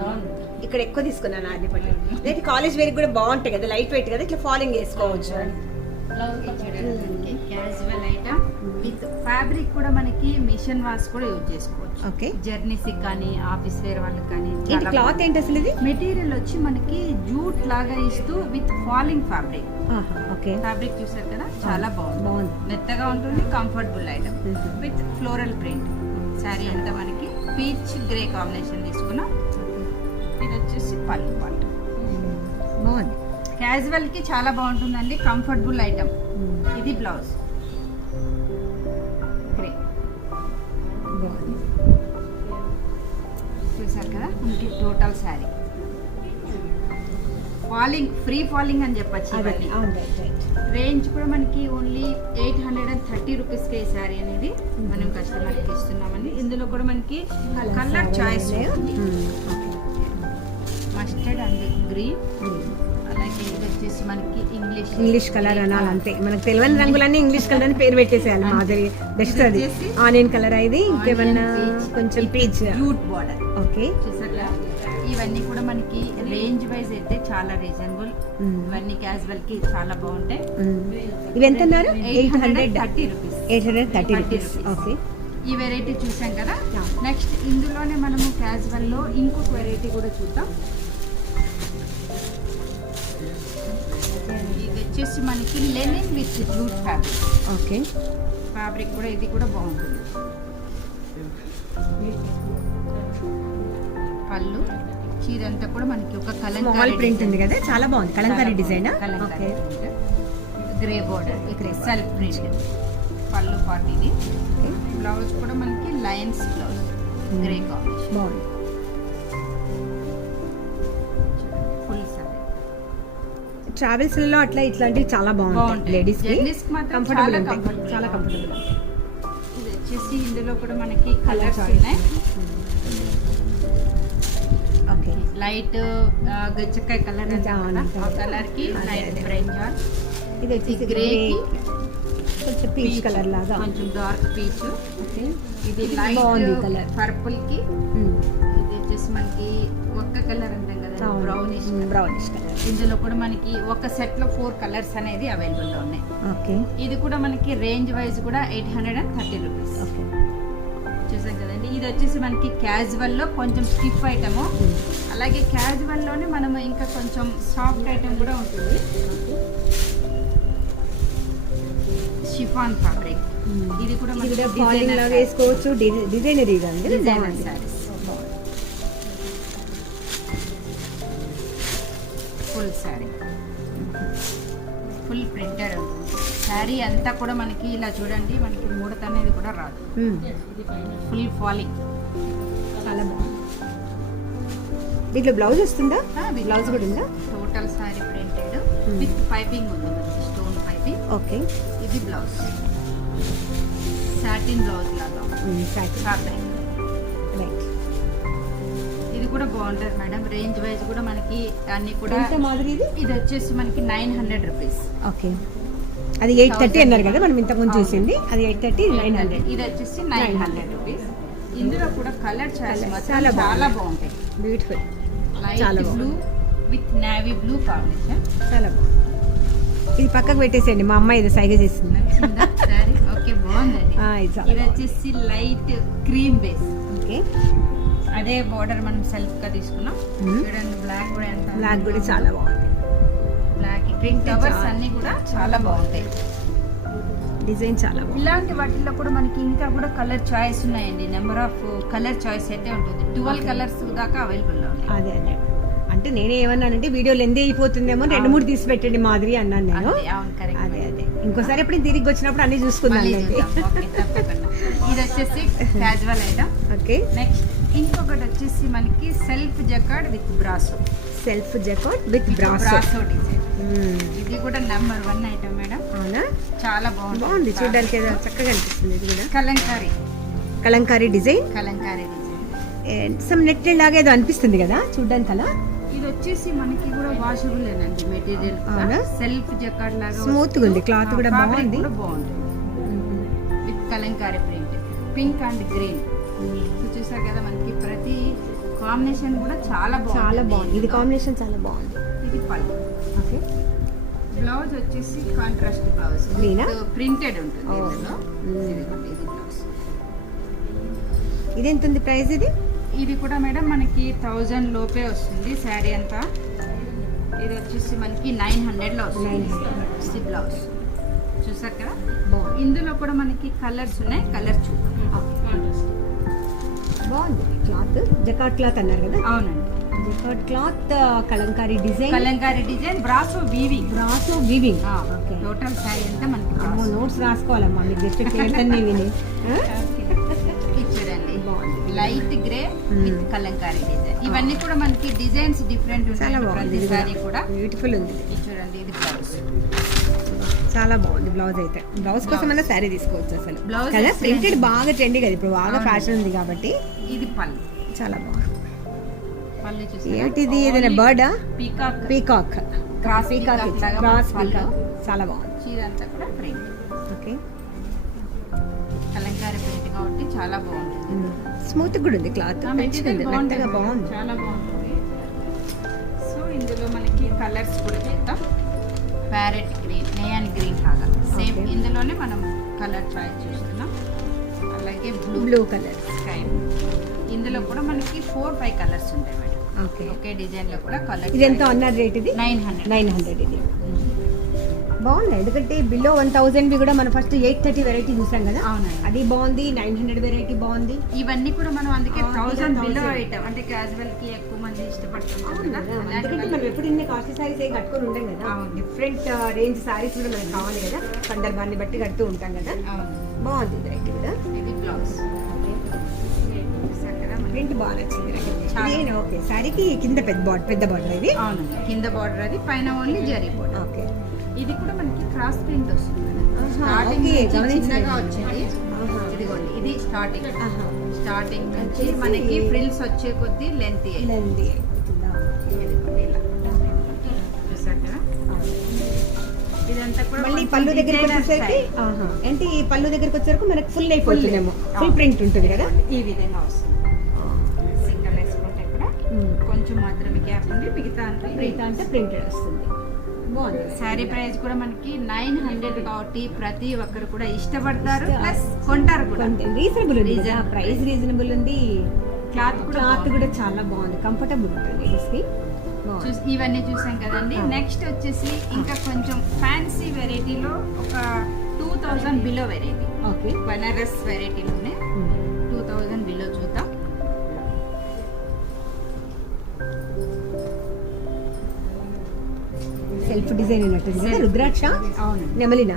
ఇక్కడ ఎక్కువ తీసుకున్నాను ఆర్ని పట్టు. అయితే కాలేజ్ వేర్ కూడా బాగుంటాయి కదా, లైట్ వెయిట్ కదా, ఇట్లా ఫాలింగ్ వేసుకోవచ్చు. క్యాజువల్ ఐటమ్ విత్ ఫ్యాబ్రిక్ కూడా మనకి మిషన్ వాష్ కూడా యూజ్ చేసుకోవచ్చు. ఓకే. జర్నీస్ కానీ ఆఫీస్ వేర్ వాళ్ళకి కానీ. క్లాత్ ఏంటి అసలు? ఇది మెటీరియల్ వచ్చి మనకి జూట్ లాగా ఇస్తూ with falling fabric. Okay. Fabric చూసారు కదా, చాలా బాగుంది. మెత్తగా ఉంటుంది, comfortable item with floral print. Sari అంతా మనకి పీచ్ గ్రే కాంబినేషన్ తీసుకున్నాం. ఇది వచ్చేసి పళ్ళు పాటు. బాగుంది. క్యాజువల్ కి చాలా బాగుంటుందండి, కంఫర్టబుల్ ఐటమ్. ఇది బ్లౌజ్ గ్రే. చూసారు కదా, total sari falling, free falling అని చెప్పచ్చు. ఇవన్నీ రేంజ్ కూడా మనకి ఓన్లీ 830 రూపీస్కి ఈ శారీ అనేది మనం కస్టమర్కి ఇస్తున్నామండి. ఇందులో కూడా మనకి colour choice mustard and green. అలాగే ఇది వచ్చేసి మనకి ఇంగ్లీష్ కలర్ అనాలి అంతే, మనకు తెలియని రంగులన్నీ ఇంగ్లీష్ కలర్ అని పేరు పెట్టేసేయాలి. మాదిరి బెస్ట్ అది. ఆనియన్ కలర్ ఇది, ఇంకేమన్నా కొంచెం పీచ్ జూట్ బార్డర్. ఓకే. చూసారా, ఇవన్నీ కూడా మనకి రేంజ్ వైజ్ అయితే చాలా రీజనబుల్. ఇవన్నీ క్యాజువల్ కి చాలా బాగుంటాయి. ఇవి ఎంత అన్నారు? 830 రూపీస్. 830 రూపీస్. ఓకే. ఈ వెరైటీ చూసాం కదా. నెక్స్ట్ ఇందులోనే మనము క్యాజువల్ లో ఇంకొక వెరైటీ కూడా చూద్దాం. ఇది వచ్చేసి మనకి Lenin with jute fabric. Okay. Fabric కూడా ఇది కూడా బాగుంటుంది. పళ్ళు, చీర అంతా కూడా మనకి ఒక కలంకారీ ప్రింట్ ఉంది కదా, చాలా బాగుంది. కలంకారీ డిజైన్. గ్రే బోర్డర్, ఇక్కడ సెల్ఫ్ ప్రింట్. పళ్ళు పార్ట్ ఇది. బ్లౌజ్ కూడా మనకి లైన్స్ బ్లౌజ్ గ్రే కాంబినేషన్ బాగుంది. Full sorry. ట్రావెల్స్ లో అట్లా ఇట్లాంటివి చాలా బాగుంటాయి లేడీస్ కి. జెంట్స్ కి మాత్రం కంఫర్టబుల్ చాలా ఉంటాయి, కంఫర్టబుల్. చాలా కంఫర్టబుల్. ఇది వచ్చేసి ఇందులో కూడా మనకి కలర్స్ ఉన్నాయి. ఓకే. లైట్ గచ్చకాయ కలర్ ఆ కలర్ కి లైట్ బ్రింజాల్. ఇది వచ్చేసి గ్రే కొంచెం పీచ్ కలర్ లాగా, కొంచెం డార్క్ పీచ్. ఓకే. ఇది బాగుంది లైట్ కలర్. పర్పుల్ కి. ఇది వచ్చేసి మనకి ఒక్క కలర్ అంటాం కదా, బ్రౌనిష్ బ్రౌనిష్ కలర్. ఇందులో కూడా మనకి ఒక సెట్ లో 4 కలర్స్ అనేది అవైలబుల్ లో ఉన్నాయి. ఓకే. ఇది కూడా మనకి రేంజ్ వైజ్ కూడా 830 రూపీస్. ఓకే. చూసాం కదండి. ఇది వచ్చేసి మనకి క్యాజువల్ లో కొంచెం స్టిఫ్ ఐటమ్, అలాగే క్యాజువల్ లోనే మనం ఇంకా కొంచెం సాఫ్ట్ ఐటమ్ కూడా ఉంటుంది. Chiffon fabric. ఇది కూడా ఇది కూడా మనకి ఫాలింగ్ లాగా వేసుకోవచ్చు, డిజైనరీ గా ఉంది. Designer saris. Full sari, full printed ఉంటుంది. శారీ అంతా కూడా మనకి ఇలా చూడండి, మనకి ముడత అనేది కూడా రాదు. ఫుల్ ఫాలింగ్, చాలా బాగుంది. దీంట్లో బ్లౌజ్ వస్తుందా? బ్లౌజ్ కూడా ఉందా? Total sari printed with piping ఉంది, మనకి స్టోన్ పైపింగ్. ఓకే. ఇది బ్లౌజ్ సాటిన్ బ్లౌజ్ లాగా ఫ్యాబ్రిక్. రైట్. ఇది కూడా బాగుంటుంది మేడం. రేంజ్ వైజ్ కూడా మనకి అన్ని కూడా ఎంత మాదిరి ఇది? ఇది వచ్చేసి మనకి 900 రూపీస్. ఓకే. అది 830 అన్నారు కదా మనం ఇంతకుముందు చూసింది, అది 830, 900. ఇది వచ్చేసి 900 రూపీస్. ఇందులో కూడా కలర్ చాయిస్ చాలా చాలా బాగుంటాయి. బ్యూటిఫుల్, లైట్ చాలా blue with navy blue combination. చాలా బాగుంది. ఇది పక్కకు పెట్టేసేయండి, మా అమ్మాయి ఇది సైగ చేస్తుంది. నచ్చిందా సారీ? ఓకే, బాగుందండి. ఇది చాలా ఇది వచ్చేసి లైట్ క్రీమ్ బేస్. ఓకే. అదే బార్డర్ మనం సెల్ఫ్ గా తీసుకున్నాం. చూడండి, బ్లాక్ కూడా ఎంత, బ్లాక్ కూడా చాలా బాగుంది. బ్లాక్ ప్రింట్ కవర్స్ అన్ని కూడా చాలా బాగుంటాయి. డిజైన్ చాలా బాగుంది. ఇలాంటి వాటిల్లో కూడా మనకి ఇంకా కూడా కలర్ చాయిస్ ఉన్నాయండి. నెంబర్ ఆఫ్ కలర్ చాయిస్ అయితే ఉంటుంది. 12 కలర్స్ దాకా అవైలబుల్ లో ఉన్నాయి. అదే అదే, అంటే నేనే ఏమన్నానంటే వీడియోలు ఎందే అయిపోతుందేమో 2-3 తీసి పెట్టండి మాదిరి అన్నాను నేను. అవును, కరెక్ట్. అదే అదే, ఇంకోసారి ఎప్పుడు తిరిగి వచ్చినప్పుడు అన్ని చూసుకుందాం. ఇది వచ్చేసి క్యాజువల్ ఐటమ్. ఓకే. నెక్స్ట్ ఇంకొకటి వచ్చేసి మనకి self jacquard with brasso. Self jacquard with brasso design. ఇది కూడా నెంబర్ 1 ఐటమ్ మేడం. అవునా? చాలా బాగుంది చూడడానికి, ఏదో చక్కగా అనిపిస్తుంది. ఇది కూడా Kalamkari, Kalamkari design. Kalamkari design. Some net లాగా ఏదో అనిపిస్తుంది కదా చూడడానికి అలా. ఇది వచ్చేసి మనకి కూడా వాషబుల్ ఏనండి మెటీరియల్. అవునా? సెల్ఫ్ జకార్డ్ లాగా స్మూత్ గా ఉంది, క్లాత్ కూడా బాగుంది. With Kalamkari print, pink and green. చూసారు కదా, మనకి ప్రతి కాంబినేషన్ కూడా చాలా బాగుంది. ఇది కాంబినేషన్ చాలా బాగుంది. ఇది పళ్ళు. ఓకే. బ్లౌజ్ వచ్చేసి కాంట్రాస్ట్ బ్లౌజ్ ప్రింటెడ్ ఉంటుంది. ఇందులో ఇది బ్లౌజ్. ఇది ఎంత ఉంది ప్రైస్? ఇది కూడా మేడం మనకి 1000 లోపే వస్తుంది శారీ అంతా. ఇది వచ్చేసి మనకి 900 లో వస్తుంది బ్లౌజ్. చూసారు కదా, ఇందులో కూడా మనకి కలర్స్ ఉన్నాయి. కలర్ చూద్దాం. బాగుంది క్లాత్. జకార్డ్ క్లాత్ అన్నారు కదా? అవునండి, jacquard cloth, Kalamkari design. Kalamkari design, brasso weaving. Brasso weaving. Total sari అంతా మనకి నోట్స్ రాసుకోవాలమ్మా మీరు, జస్ట్ పేర్లన్నీ విని. చూడండి, light grey with Kalamkari design. ఇవన్నీ కూడా మనకి డిజైన్స్ డిఫరెంట్ ఉంటాయి. శారీ కూడా బ్యూటిఫుల్ ఉంది. చూడండి, ఇది బ్లౌజ్ చాలా బాగుంది. బ్లౌజ్ అయితే బ్లౌజ్ కోసం అన్న శారీ తీసుకోవచ్చు అసలు. బ్లౌజ్ కదా ప్రింటెడ్ బాగా ట్రెండీ కదా ఇప్పుడు, బాగా ఫ్యాషన్ ఉంది కాబట్టి. ఇది పళ్ళు, చాలా బాగుంది. పళ్ళు ఏంటిది? ఏదైనా బర్డా? Peacock. Peacock, cross peacock, cross peacock. చాలా బాగుంది. ఇదంతా కూడా ప్రింట్. ఓకే. కలంకారీ ప్రింట్ కాబట్టి చాలా బాగుంటుంది. స్మూత్ కూడా ఉంది క్లాత్, మెత్తగా బాగుంది. చాలా బాగుంటుంది. సో ఇందులో మనకి కలర్స్ కూడా చేద్దాం. ప్యారెట్ గ్రీన్, నేయన్ గ్రీన్ లాగా సేమ్. ఇందులోనే మనం కలర్ చాయిస్ చూస్తున్నాం. అలాగే బ్లూ కలర్, స్కై. ఇందులో కూడా మనకి 4-5 కలర్స్ ఉంటాయి మేడం. ఓకే. ఒకే డిజైన్ లో కూడా కలర్. ఇది ఎంత అన్నారు రేట్? ఇది 900. 900. ఇది బాగుంది, ఎందుకంటే బిలో 1000 కూడా మనం ఫస్ట్ 830 వెరైటీ చూసాం కదా, అవునండి. అది బాగుంది. 900 వెరైటీ బాగుంది. ఇవన్నీ కూడా మనం అందుకే అవును, 1000 బిలో 1000 ఐటమ్, అంటే క్యాజువల్ కి ఎక్కువ మంది ఇష్టపడుతుంటారు అవును కదా, కదా, అలాంటి ఎందుకంటే మనం ఎప్పుడు ఇన్ని కాస్ట్లీ సారీస్ ఏం కట్టుకొని ఉంటాం కదా, అవును. డిఫరెంట్ రేంజ్ సారీస్ కూడా మనకు కావాలి కదా, సందర్భాన్ని బట్టి కడుతూ ఉంటాం కదా. అవును. బాగుంది వెరైటీ కూడా. ఇది బ్లౌజ్ చూసారు కదా మనకి. ప్రింట్ బాగా నచ్చింది నాకు. చాలా. ఇది ఓకే, సారీకి కింద పెద్ద బార్డర్ ఇది. అవును, కింద బార్డర్ అది, పైన ఓన్లీ జరీ బార్డర్. ఓకే, ఇది కూడా మనకి క్రాస్ ప్రింట్ వస్తుంది. ఆహా, స్టార్టింగ్ ఓకే, నుంచి గమనించలేదు. చిన్నగా వచ్చింది. ఆహా. ఇదిగోండి, ఇది స్టార్టింగ్. ఆహా. స్టార్టింగ్ నుంచి వచ్చేసి మనకి ఫ్రిల్స్ వచ్చే కొద్దీ లెంత్ లెంది అవుతుందా? చూసారు కదా, ఇదంతా కూడా మళ్ళీ కొంచెం పళ్ళు దగ్గరికి designer వచ్చేసరికి style. ఆహా, అంటే ఈ పళ్ళు దగ్గరికి వచ్చేసరికి మనకు ఫుల్ అయిపోతుందేమో, ఫుల్ ప్రింట్ ఉంటుంది కదా. ఈ విధంగా వస్తుంది. సింగల్ వేసుకుంటే కూడా కొంచెం మాత్రమే గ్యాప్ ఉంది, మిగతా అంతా ప్రింట్ అంటే ప్రింటెడ్ వస్తుంది. బాగుంది. శారీ ప్రైస్ కూడా మనకి 900 కాబట్టి ప్రతి ఒక్కరు కూడా ఇష్టపడతారు, ప్లస్ కొంటారు కూడా. రీజనబుల్ ఉంది కదా, Reasonable. ప్రైస్ రీజనబుల్ ఉంది. క్లాత్ కూడా క్లాత్ కూడా చాలా బాగుంది, కంఫర్టబుల్ ఉంటుంది లేడీస్ కి. బాగుంది. ఇవన్నీ చూసాం కదండి. నెక్స్ట్ వచ్చేసి ఇంకా కొంచెం ఫ్యాన్సీ వెరైటీలో ఒక 2000 బిలో వెరైటీ, ఓకే, బనారస్ వెరైటీలోనే 2000 బిలో చూద్దాం. సెల్ఫ్ డిజైన్ ఉన్నట్టుంది కదా. Self. రుద్రాక్ష, అవును, నెమలినా,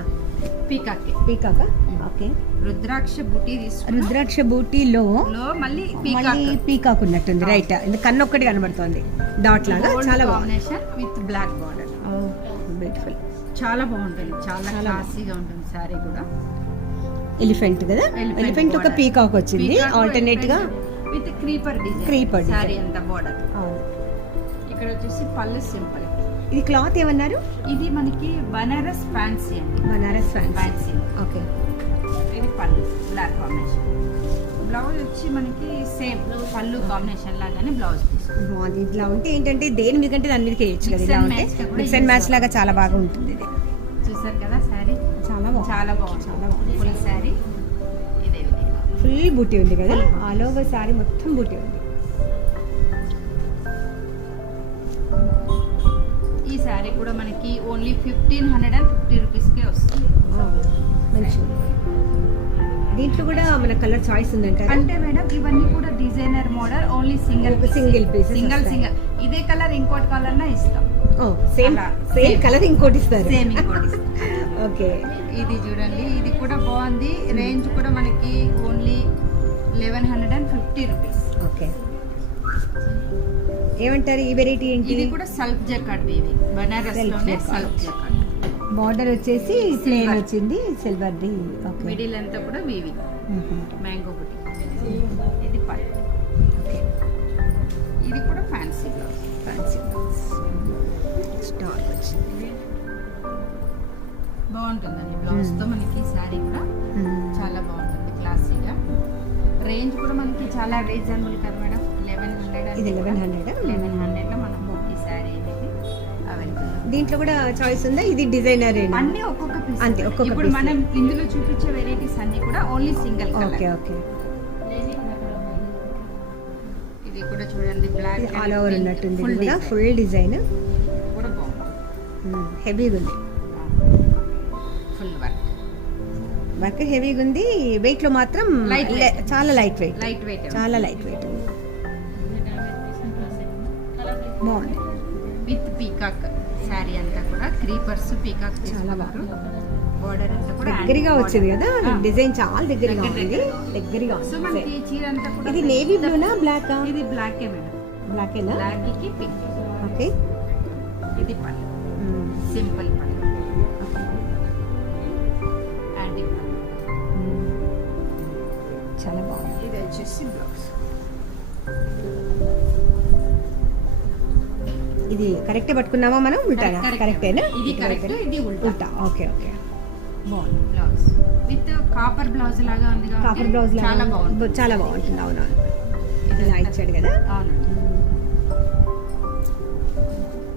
పీకాక్. పీకాక. ఓకే, రుద్రాక్ష బుటీ తీసుకున్నాం. రుద్రాక్ష బూటీలో లో మళ్ళీ మళ్ళీ పీకాక్ ఉన్నట్టుంది. రైట్, కన్ను ఒక్కటి కనబడుతోంది డాట్ లాగా. చాలా బాగుంది. Combination with black border. Beautiful. చాలా బాగుంటుంది, చాలా క్లాసీగా ఉంటుంది సారీ కూడా. ఎలిఫెంట్ కదా, ఎలిఫెంట్ ఒక border. పీకాక్ వచ్చింది ఆల్టర్నేట్ గా. With creeper design. Creeper design. Sorry అంతా బార్డర్. ఇక్కడ వచ్చేసి పళ్ళు సింపుల్. ఇది క్లాత్ ఏమన్నారు? ఇది మనకి బనారస్ ఫ్యాన్సీ అండి. బనారస్ ఫ్యాన్సీ. ఫ్యాన్సీ. ఓకే, ఇది పళ్ళు బ్లాక్ కాంబినేషన్. బ్లౌజ్ వచ్చి మనకి సేమ్ పళ్ళు కాంబినేషన్ లాగానే బ్లౌజ్ తీసుకుంటాం. బాగుంది. ఇట్లా ఉంటే ఏంటంటే దేని మీకంటే దాని మీదకి వేయచ్చు కదా. Mix ఇలా and ఉంటే match గా కూడా మిక్స్ అండ్ use మ్యాచ్ లాగా చాలా బాగా ఉంటుంది ఇది. చూసారు కదా సారీ, చాలా బాగుంది. చాలా బాగుంది. చాలా బాగుంది. ఫుల్ సారీ ఇదే విధంగా. ఫుల్ బూటీ ఉంది కదా, ఆల్ ఓవర్ సారీ మొత్తం బూటీ ఉంది. ఈ శారీ కూడా మనకి ఓన్లీ 1550 రూపీస్కే వస్తుంది. మంచిగా. దీంట్లో కూడా మన కలర్ చాయిస్ ఉందంటారా? అంటే మేడం ఇవన్నీ కూడా designer model, only single Single pieces single వస్తాయి. సింగిల్. ఇదే కలర్ ఇంకోటి కలర్ నా ఇస్తాం. సేమ్ అలా, సేమ్ same. కలర్ ఇంకోటి ఇస్తారు. సేమ్ ఇంకోటి ఇస్తాం. ఓకే, ఇది చూడండి, ఇది కూడా బాగుంది. రేంజ్ కూడా మనకి ఓన్లీ 1150 రూపీస్. ఓకే. ఏమంటారు ఈ వెరైటీ ఏంటి? ఇది కూడా సెల్ఫ్ జకార్డ్ వీవింగ్, బనారస్ లోనే jacquard. Self jacquard. బార్డర్ వచ్చేసి ప్లేన్ Silver. వచ్చింది, సిల్వర్ది. ఓకే, మిడిల్ అంతా కూడా వీవింగ్, మ్యాంగో బుట్టి. ఇది పళ్ళు. ఓకే. ఇది కూడా ఫ్యాన్సీ బ్లౌజ్. ఫ్యాన్సీ స్టార్ వచ్చింది. బాగుంటుందండి బ్లౌజ్ తో మనకి శారీ కూడా చాలా బాగుంటుంది, క్లాసీగా. రేంజ్ కూడా మనకి చాలా రీజనబుల్ కదా మేడం. 1100. ఇది 1100. 1100 లో మనం ఈ శారీ అనేది అవైలబుల్. దీంట్లో కూడా చాయిస్ ఉందా? ఇది డిజైనర్ అన్ని ఒక్కొక్క పీస్. అంతే, ఒక్కొక్క ఇప్పుడు piece. మనం ఇందులో చూపించే వెరైటీస్ అన్ని కూడా only single okay, colour. Okay. ఇది కూడా చూడండి, బ్లాక్ ఇది ఆల్ ఓవర్ ఉన్నట్టుంది. ఇది ఫుల్ కూడా ఫుల్ డిజైన్ కూడా బాగుంది. హెవీగా ఉంది. Full work. వర్క్ హెవీగా ఉంది. వెయిట్ లో మాత్రం Light weight. చాలా లైట్ వెయిట్, లైట్ వెయిట్. చాలా లైట్ వెయిట్ ఉంది. బాగుంది. విత్ పీకాక్ శారీ అంతా కూడా క్రీపర్స్ పీకాక్ చాలా తీసుకున్నారు. బోర్డర్ అంతా కూడా దగ్గరగా antique వచ్చింది border. కదా, ఆ. డిజైన్ చాలా దగ్గరగా దగ్గర ఉంది. దగ్గరగా. దగ్గరగా సో ఉంది. మనకి చీర అంతా కూడా ఇది నేవీ బ్లూనా బ్లాకా? ఇది బ్లాకే మేడం. బ్లాకేనా? బ్లాక్ కి పింక్. ఓకే. ఇది పళ్ళు, సింపుల్ పళ్ళు. యాంటిక్ పళ్ళు. చాలా బాగుంది. ఇది వచ్చేసి బ్లౌజ్. ఇది కరెక్ట్ పట్టుకున్నామా మనం? ఉల్టానా? Correct. కరెక్టేనా? ఇది కరెక్ట్, ఇది ఉల్టా. ఉల్టా. Okay, okay. బాగుంది. బ్లౌజ్ విత్ కాపర్ బ్లౌజ్ లాగా ఉంది కాబట్టి కాపర్ బ్లౌజ్ చాలా బాగుంది. చాలా బాగుంటుంది. అవునవును. ఇలా ఇచ్చాడు కదా, అవునండి.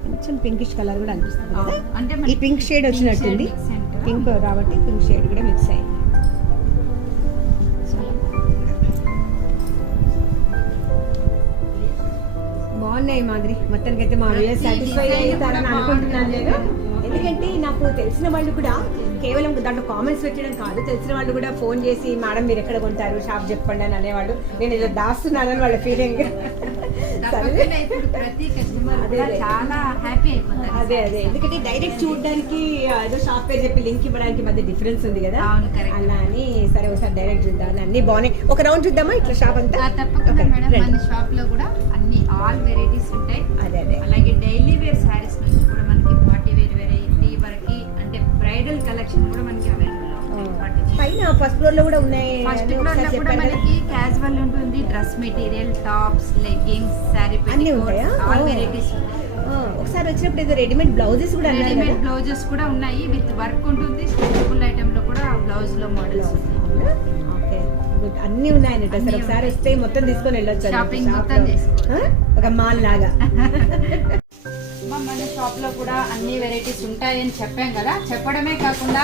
కొంచెం పింకిష్ కలర్ కూడా అనిపిస్తుంది కదా. అంటే ఈ మనకి పింక్ షేడ్ వచ్చినట్టుంది. mix అంటారా? పింక్ కాబట్టి పింక్ షేడ్ కూడా మిక్స్ అయింది. బాగున్నాయి మాదిరి. మొత్తానికి అయితే మా వ్యూయర్స్ సాటిస్ఫై design అవుతారని కూడా అనుకుంటున్నాను నేను. బాగుంటుంది. ఎందుకంటే నాకు తెలిసిన వాళ్ళు కూడా కేవలం దాంట్లో కామెంట్స్ పెట్టడం కాదు, తెలిసిన వాళ్ళు కూడా ఫోన్ చేసి మేడం మీరు ఎక్కడ కొంటారు షాప్ చెప్పండి అని అనేవాళ్ళు. నేను ఇలా దాస్తున్నానని వాళ్ళ ఫీలింగ్. తప్పకుండా ఇప్పుడు ప్రతి కస్టమర్ కూడా చాలా హ్యాపీ అయిపోతారు. అదే ఎందుకంటే డైరెక్ట్ చూడడానికి ఏదో షాప్ పేరు చెప్పి లింక్ ఇవ్వడానికి మధ్య డిఫరెన్స్ ఉంది కదా. అవును, కరెక్ట్. అలా అని సరే ఒకసారి డైరెక్ట్ చూద్దాం, అన్ని బాగున్నాయి. ఒక రౌండ్ చూద్దామా ఇట్లా షాప్ అంతా? తప్పకుండా మేడం, మన షాప్ లో కూడా అన్ని ఆల్ వెరైటీస్ ఉంటాయి. అదే అలాగే డైలీ వేర్ శారీస్ నుంచి కూడా మనకి పార్టీ వేర్ వెరైటీ వరకు అంటే బ్రైడల్ కలెక్షన్ కూడా మనకి అవైలబుల్ పైన ఫస్ట్ ఫ్లోర్ లో కూడా ఉన్నాయి. ఫస్ట్ ఫ్లోర్ లో కూడా మనకి క్యాజువల్ ఉంటుంది, dress material, tops, leggings, sari అన్ని ఉంటాయా? All varieties. ఒకసారి వచ్చినప్పుడు ఏదో రెడీమేడ్ బ్లౌజెస్ కూడా రెడీమేడ్ బ్లౌజెస్ కూడా ఉన్నాయి, విత్ వర్క్ ఉంటుంది. స్ట్రెచబుల్ ఐటమ్ లో కూడా బ్లౌజ్ లో మోడల్స్ ఓకే గుడ్, అన్ని ఉన్నాయన్నట్టు. అసలు ఒకసారి వస్తే మొత్తం తీసుకొని వెళ్ళొచ్చు షాపింగ్ మొత్తం చేసుకోవచ్చు. ఒక మాల్ లాగా. మన షాప్ లో కూడా అన్ని వెరైటీస్ ఉంటాయని చెప్పాం కదా, చెప్పడమే కాకుండా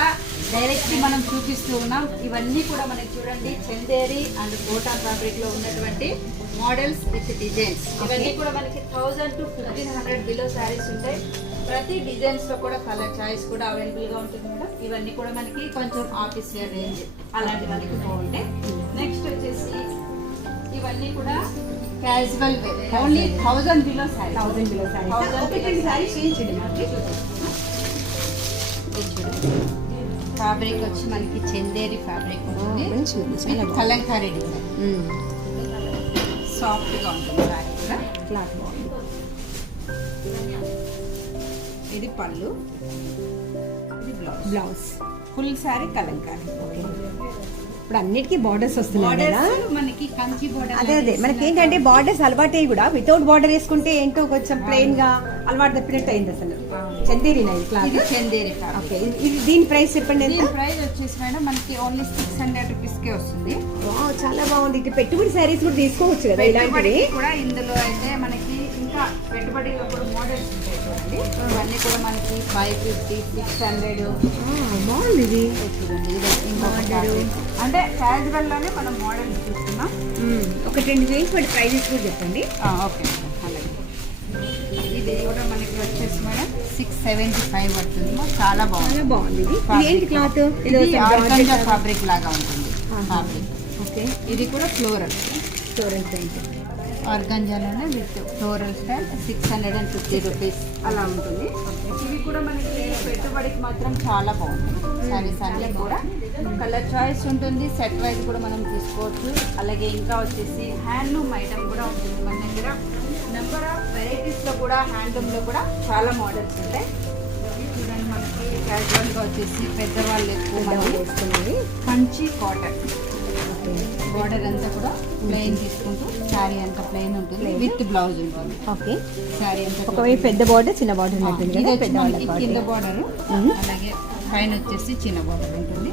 డైరెక్ట్ మనం చూపిస్తూ ఉన్నాం. ఇవన్నీ కూడా మనకి చూడండి చందేరి అండ్ కోటా ఫ్యాబ్రిక్ లో ఉన్నటువంటి మోడల్స్ విత్ డిజైన్స్. ఇవన్నీ కూడా మనకి 1000 to 1500 బిలో శారీస్ ఉంటాయి. ప్రతి డిజైన్స్ లో కూడా కలర్ చాయిస్ కూడా అవైలబుల్ గా ఉంటుంది మేడం. ఇవన్నీ కూడా మనకి కొంచెం ఆఫీస్ వేర్ రేంజ్ అలాంటి వాళ్ళకి బాగుంటాయి. నెక్స్ట్ వచ్చేసి ఇవన్నీ కూడా casual wear, only 1000 below sari. 1000 below sari చేయించండి మనకి. ఫ్యాబ్రిక్ వచ్చి మనకి చందేరి ఫ్యాబ్రిక్ ఉంటుంది, కలంకారీ డిజైన్, సాఫ్ట్ గా ఉంటుంది శారీ కూడా. క్లాత్ బాగుంది. ఇది పళ్ళు, ఇది blouse. Blouse full sari Kalamkari. ఇప్పుడు అన్నిటికీ బార్డర్స్ వస్తున్నాయి కదా. మనకి కంచి బార్డర్. అదే మనకి ఏంటంటే బార్డర్స్ అలవాటు కూడా వితౌట్ బార్డర్ వేసుకుంటే ఏంటో కొంచెం ప్లెయిన్ గా అలవాటు తప్పినట్టు అయింది అసలు. చందేరి ఇది చందేరి ఓకే. ఇది దీని ప్రైస్ చెప్పండి ఎంత? ప్రైస్ వచ్చేసి మేడం మనకి ఓన్లీ 600 రూపీస్ కే వస్తుంది. వావ్, చాలా బాగుంది. ఇట్లా పెట్టుబడి శారీస్ కూడా తీసుకోవచ్చు కదా ఇలాంటివి కూడా. ఇందులో అయితే మనకి ఇంకా పెట్టుబడిలో కూడా మోడల్స్ ఉంటాయి చూడండి. ఇవన్నీ కూడా మనకి 550, 600. బాగుంది ఇది. చూడండి అంటే క్యాజువల్ లోనే మనం మోడల్స్ చూస్తున్నాం. ఒక 2 చేయించి ప్రైజెస్ కూడా చెప్పండి. ఓకే, అలాగే. ఇది కూడా మనకి వచ్చేసి మేడం 675 పడుతుంది. చాలా బాగుంది. చాలా బాగుంది. ఇది ఏంటి క్లాత్? ఇది ఆర్గాంజా ఫ్యాబ్రిక్ లాగా ఉంటుంది ఫ్యాబ్రిక్. ఓకే. ఇది కూడా ఫ్లోరల్ పెయింట్ ఆర్గాంజాలోనే విత్ ఫ్లోరల్ స్టైల్ 650 రూపీస్ అలా ఉంటుంది. ఇవి కూడా మనకి పెట్టుబడికి మాత్రం చాలా బాగుంటుంది. శారీస్ అన్నీ కూడా కలర్ చాయిస్ ఉంటుంది, సెట్ వైజ్ కూడా మనం తీసుకోవచ్చు. అలాగే ఇంకా వచ్చేసి హ్యాండ్లూమ్ ఐటమ్ కూడా ఉంటుంది మన దగ్గర. నెంబర్ ఆఫ్ వెరైటీస్లో కూడా హ్యాండ్లూమ్లో కూడా చాలా మోడల్స్ ఉంటాయి. చూడండి మనకి క్యాజువల్గా వచ్చేసి పెద్దవాళ్ళు ఎక్కువ వేసుకునేది కంచి కాటన్. బార్డర్ అంతా కూడా ప్లెయిన్ తీసుకుంటూ శారీ అంతా ప్లెయిన్ ఉంటుంది, విత్ బ్లౌజ్ ఉంటుంది. ఓకే. శారీ అంతా ఒకవైపు పెద్ద బార్డర్ చిన్న బార్డర్ ఉంటుంది ఇది కదా. వచ్చి మనకి కింద బార్డర్, అలాగే పైన వచ్చేసి చిన్న బార్డర్ ఉంటుంది.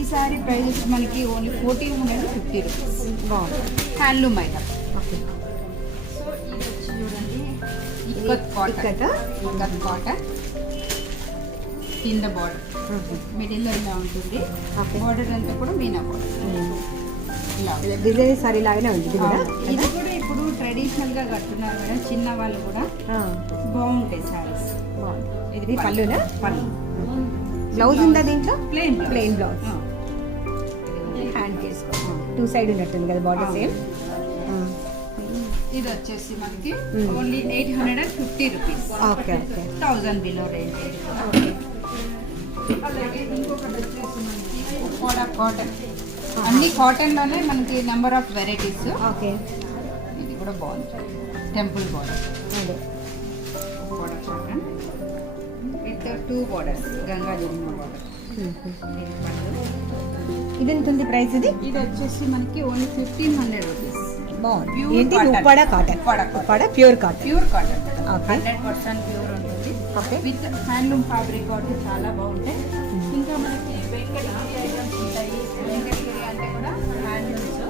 ఈ శారీ ప్రైస్ వచ్చి మనకి ఓన్లీ 1450 రూపీస్. బాగుంది. Handloom item. ఓకే. సో ఇది వచ్చి చూడండి ఇక్కత్ కాటన్ కింద బార్డర్, మిడిల్లో ఇలా ఉంటుంది. బార్డర్ అంతా కూడా మీనా బార్డర్. డిజైన్ సారీ లాగానే ఉంది ఇది కూడా. ఇది కూడా ఇప్పుడు ట్రెడిషనల్ గా కట్టున్నారు మేడం, చిన్న వాళ్ళు కూడా బాగుంటాయి సారీస్. ఇది పళ్ళునా? పళ్ళు. బ్లౌజ్ ఉందా దీంట్లో? Plain blouse. హ్యాండ్ చేసుకో 2 సైడ్ ఉన్నట్టుంది కదా బార్డర్ సేమ్. ఇది వచ్చేసి మనకి only 850 rupees. Okay okay. 1000 below range. Okay. అలాగే ఇంకొకటి వచ్చేసి మనకి ఉప్పాడ కాటన్. అన్ని కాటన్ లోనే మనకి నెంబర్ ఆఫ్ వెరైటీస్. ఓకే. ఇది కూడా బాగుంది. Temple border. అదే Uppada cotton with 2 borders, Ganga Jamuna border. ఇది ఎంత ఉంది ప్రైస్? ఇది వచ్చేసి మనకి ఓన్లీ 1500 రూపీస్. బాగుంది. ఏంటి? Uppada cotton. Uppada pure cotton. 100% pure ఉంటుంది. ఓకే. విత్ హ్యాండ్లూమ్ ఫ్యాబ్రిక్ కాబట్టి చాలా బాగుంటాయి. ఇంకా మనకి వెంకటగిరి ఐటమ్స్ ఉంటాయి. వెంకటగిరి అంటే కూడా హ్యాండ్లూమ్స్.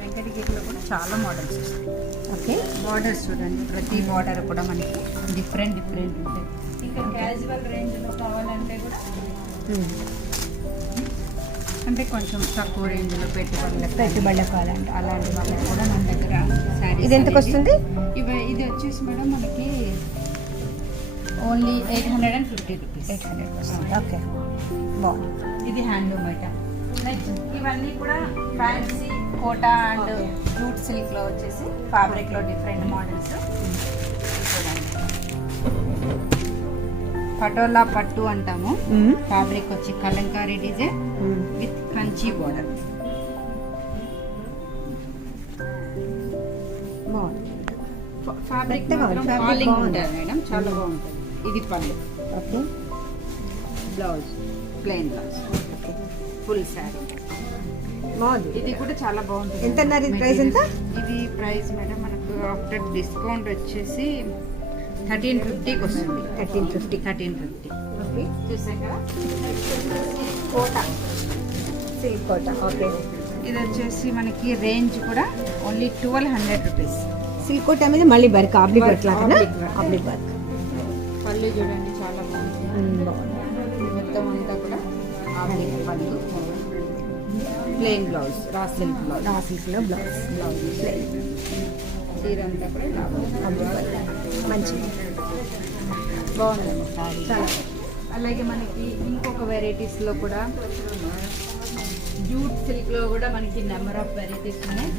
వెంకటగిరిలో కూడా చాలా మోడల్స్ వస్తాయి. ఓకే. బార్డర్స్ చూడండి, ప్రతి బార్డర్ కూడా మనకి డిఫరెంట్ ఉంటాయి. ఇంకా క్యాజువల్ రేంజ్లో కావాలంటే కూడా అంటే కొంచెం తక్కువ రేంజ్లో పెట్టుబడులకు కావాలంటే అలాంటి వాళ్ళకి కూడా మన దగ్గర శారీస్. ఇది ఎంతకు వస్తుంది? ఇది వచ్చేసి మేడం మనకి ఓన్లీ 850 రూపీస్. 800 ఓకే, బాగుంది. ఇది హ్యాండ్లూమ్ ఐటమ్. నెక్స్ట్ ఇవన్నీ కూడా fancy Kota and Okay. Jute సిల్క్లో వచ్చేసి ఫ్యాబ్రిక్లో డిఫరెంట్ మోడల్స్. పటోలా పట్టు అంటాము. ఫ్యాబ్రిక్ వచ్చి Kalamkari design with Kanchi border. బాగుంది. ఫ్యాబ్రిక్ మెత్తగా ఉంది. Fabric ఫాలింగ్ బాగుంది. ఉంటుంది మేడం, చాలా బాగుంటుంది. ఇది పళ్ళు, okay, blouse plain blouse, okay, full sari. బాగుంది. ఇది కూడా చాలా బాగుంటుంది. ఎంత అన్నారు ఇది ప్రైస్ ఎంత? ఇది ప్రైస్ మేడం మనకు ఆఫ్టర్ డిస్కౌంట్ వచ్చేసి 1350కి వస్తుంది. 1350 ఓకే, చూసాక కోట. సేమ్ కోట. ఓకే, ఇది వచ్చేసి మనకి రేంజ్ కూడా ఓన్లీ 1200 రూపీస్. సిల్క్ కోట మీద మళ్ళీ వర్క్ ఆబ్లిక్ వర్క్ లాగా, Oblique work. Oblique work. పళ్ళు చూడండి చాలా బాగుంది. బాగుంది. మొత్తం అంతా కూడా ఆబ్లిక్ పళ్ళు, plain blouse, raw silk blouse, రా సిల్క్లో బ్లౌజ్, చీర అంతా కూడా ఇలా ఆబ్లిక్ వర్క్ మంచిది. బాగుంది సారీ. చాలా అలాగే మనకి ఇంకొక వెరైటీస్లో కూడా జూట్ సిల్క్లో కూడా మనకి నెంబర్ ఆఫ్ వెరైటీస్ ఉన్నాయి.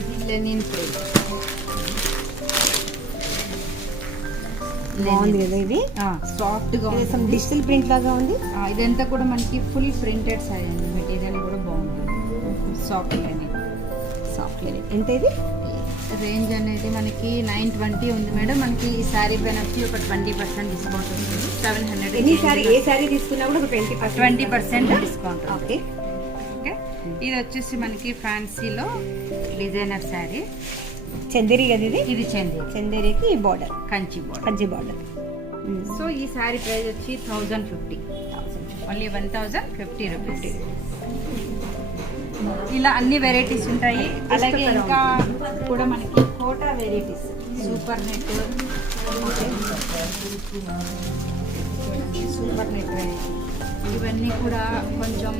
ఇది లెనిన్ ప్రింట్. బాగుంది కదా ఇది. సాఫ్ట్గా ఇది సమ్ డిజిటల్ ప్రింట్ లాగా ఉంది. ఇదంతా కూడా మనకి ఫుల్ ప్రింటెడ్ సారీ అండి. మెటీరియల్ కూడా బాగుంటుంది. Soft Lenin. Soft Lenin. ఎంత ఇది? రేంజ్ అనేది మనకి 920 ఉంది మేడం. మనకి ఈ శారీ పైన వచ్చి ఒక 20% డిస్కౌంట్ వస్తుంది. 700. ఎనీ సారీ, ఏ సారీ తీసుకున్నా కూడా ఒక 20% డిస్కౌంట్. Okay, okay. ఇది వచ్చేసి మనకి ఫ్యాన్సీలో డిజైనర్ శారీ. చందేరి కదా ఇది. ఇది చందేరి, చందేరికి border, Kanchi border. Kanchi border. So ఈ శారీ ప్రైస్ వచ్చి 1050, ఓన్లీ 1050 రూపీస్. ఇలా అన్ని వెరైటీస్ ఉంటాయి. అలాగే ఇంకా కూడా మనకి Kota varieties, super net, super net variety. ఇవన్నీ కూడా కొంచెం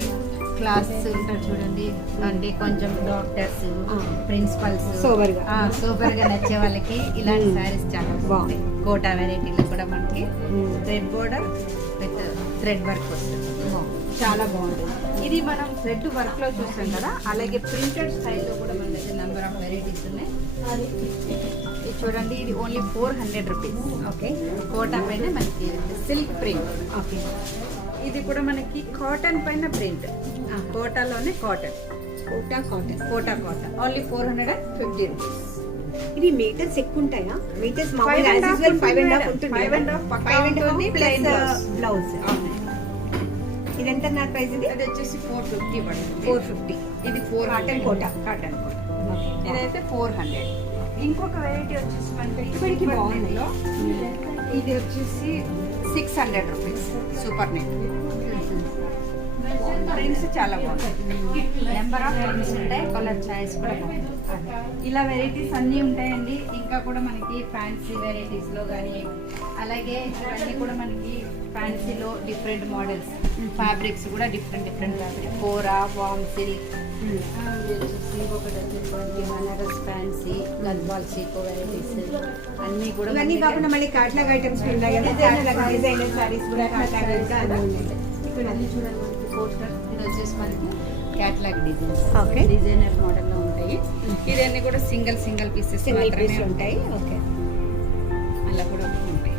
క్లాస్ ఉంటారు చూడండి, అంటే కొంచెం డాక్టర్స్, ప్రిన్సిపల్స్, సూపర్గా నచ్చే వాళ్ళకి ఇలాంటి శారీస్ చాలా బాగుంటాయి. కోటా వెరైటీలో కూడా మనకి thread border with thread work వస్తుంది. చాలా బాగుంటుంది. ఇది మనం థ్రెడ్ వర్క్లో చూస్తాం కదా, అలాగే ప్రింటెడ్ స్టైల్లో కూడా మన దగ్గర నెంబర్ ఆఫ్ వెరైటీస్ ఉన్నాయి. ఇది చూడండి, ఇది ఓన్లీ 400 రూపీస్. ఓకే, కోటా పైన మనకి సిల్క్ ప్రింట్. ఓకే, ఇది కూడా మనకి కాటన్ పైన ప్రింట్. కోటాలోనే cotton, Kota cotton, Kota cotton, only 450 rupees. ఇవి మీటర్స్ ఎక్కువ ఉంటాయా? మీటర్స్ 5.5 ఉంటుంది. 5.5 పక్కా ఉంటుంది. Plain blouse. ఇది ఎంత నా ప్రైస్? ఇది అది వచ్చేసి 450 పడుతుంది. 450. ఇది 4 కాటన్ కోటా. కాటన్ కోట. ఇదైతే 400. ఇంకొక వెరైటీ వచ్చేసి మనకి ఇప్పటికి బాగుంది. ఇది వచ్చేసి 600 రూపీస్. సూపర్ నెట్ ప్రింట్స్ చాలా బాగుంటాయి. నెంబర్ ఆఫ్ ప్రింట్స్ ఉంటాయి. కలర్ చాయిస్ కూడా బాగుంటుంది. ఇలా వెరైటీస్ అన్నీ ఉంటాయండి. ఇంకా కూడా మనకి ఫ్యాన్సీ వెరైటీస్లో కానీ, అలాగే ఇవన్నీ కూడా మనకి ఫ్యాన్సీలో డిఫరెంట్ మోడల్స్, ఫ్యాబ్రిక్స్ కూడా డిఫరెంట్ ఫ్యాబ్రిక్, కోరా, వామ్ సిల్క్, ఇంకొకటి వచ్చేసి బనారస్ ఫ్యాన్సీ, గద్వాల్ సీకో వెరైటీస్ అన్నీ కూడా. ఇవన్నీ కాకుండా మళ్ళీ క్యాట్లాగ్ ఐటమ్స్ ఉన్నాయి కదా, క్యాట్లాగ్ డిజైనర్ సారీస్ కూడా క్యాట్లాగ్ ఇంకా అన్నీ ఉన్నాయి. ఇక్కడ అన్ని చూడండి మనకి పోస్టర్. ఇది వచ్చేసి మనకి క్యాట్లాగ్ డిజైన్స్, ఓకే, డిజైనర్ మోడల్లో ఉంటాయి. ఇవన్నీ కూడా సింగిల్ పీసెస్ మాత్రమే ఉంటాయి. ఓకే, అలా కూడా ఉంటాయి.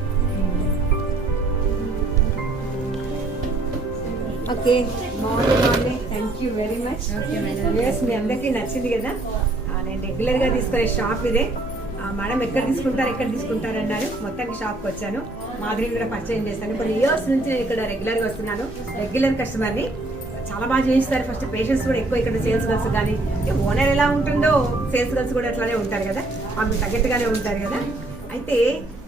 ఓకే, బాగుంది. Thank you very much. Okay madam. మీ అందరికీ నచ్చింది కదా. నేను రెగ్యులర్గా తీసుకునే షాప్ ఇదే. మేడం ఎక్కడ తీసుకుంటారు అన్నారు. మొత్తానికి షాప్కి వచ్చాను. మాధురిని కూడా పరిచయం చేస్తాను. కొన్ని ఇయర్స్ నుంచి నేను ఇక్కడ రెగ్యులర్గా వస్తున్నాను. రెగ్యులర్ కస్టమర్ని. చాలా బాగా చేయిస్తారు. ఫస్ట్ పేషెంట్స్ కూడా ఎక్కువ ఇక్కడ. సేల్స్ గర్ల్స్ కానీ ఓనర్ ఎలా ఉంటుందో సేల్స్ గర్ల్స్ కూడా అట్లానే ఉంటారు కదా, ఆమె తగ్గట్టుగానే ఉంటారు కదా. అయితే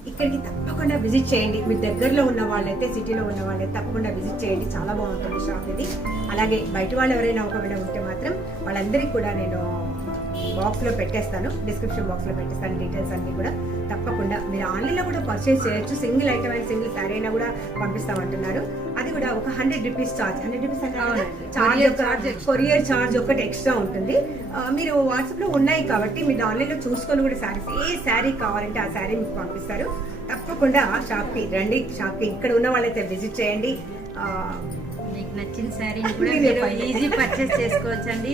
ఇక్కడికి తప్పకుండా విజిట్ చేయండి. మీ దగ్గరలో ఉన్న వాళ్ళైతే, సిటీలో ఉన్న వాళ్ళైతే తప్పకుండా విజిట్ చేయండి. చాలా బాగుంటుంది షాప్ ఇది. అలాగే బయట వాళ్ళు ఎవరైనా ఒకవేళ ఉంటే మాత్రం వాళ్ళందరికీ కూడా నేను బాక్స్లో పెట్టేస్తాను, డిస్క్రిప్షన్ బాక్స్లో పెట్టేస్తాను డీటెయిల్స్ అన్నీ కూడా. తప్పకుండా మీరు ఆన్లైన్లో కూడా పర్చేస్ చేయొచ్చు. సింగిల్ ఐటమ్ అయినా సింగిల్ శారీ అయినా కూడా పంపిస్తామంటున్నారు. అది కూడా ఒక 100 రూపీస్ ఛార్జ్. 100 రూపీస్ అంటే కొరియర్ ఛార్జ్ ఒకటి ఎక్స్ట్రా ఉంటుంది. మీరు వాట్సాప్లో ఉన్నాయి కాబట్టి మీరు ఆన్లైన్లో చూసుకొని కూడా శారీస్, ఏ శారీ కావాలంటే ఆ శారీ మీకు పంపిస్తారు. తప్పకుండా షాప్కి రండి. షాప్కి ఇక్కడ ఉన్న వాళ్ళైతే విజిట్ చేయండి. మీకు నచ్చిన శారీని కూడా మీరు ఈజీ పర్చేస్ చేసుకోవచ్చండి.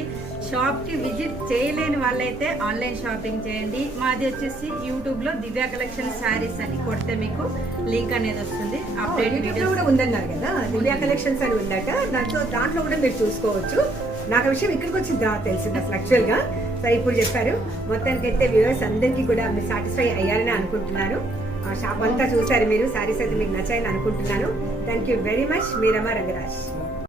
షాప్కి విజిట్ చేయలేని వాళ్ళైతే ఆన్లైన్ షాపింగ్ చేయండి. మాది వచ్చేసి యూట్యూబ్లో దివ్య కలెక్షన్ శారీస్ అని కొడితే మీకు లింక్ అనేది వస్తుంది. అప్డేట్ యూట్యూబ్లో కూడా ఉందన్నారు కదా, దివ్య కలెక్షన్స్ అని ఉందట. దాంట్లో కూడా మీరు చూసుకోవచ్చు. నాకు ఆ విషయం ఇక్కడికి వచ్చింది తెలిసింది అసలు యాక్చువల్గా. సో ఇప్పుడు చెప్పారు. మొత్తానికైతే వ్యూవర్స్ అందరికీ కూడా మీరు సాటిస్ఫై అయ్యారని అనుకుంటున్నాను. షాప్ అంతా చూసారు మీరు. శారీస్ అయితే మీకు నచ్చాయని అనుకుంటున్నాను. Thank you very much. Meeramma Rangaraj.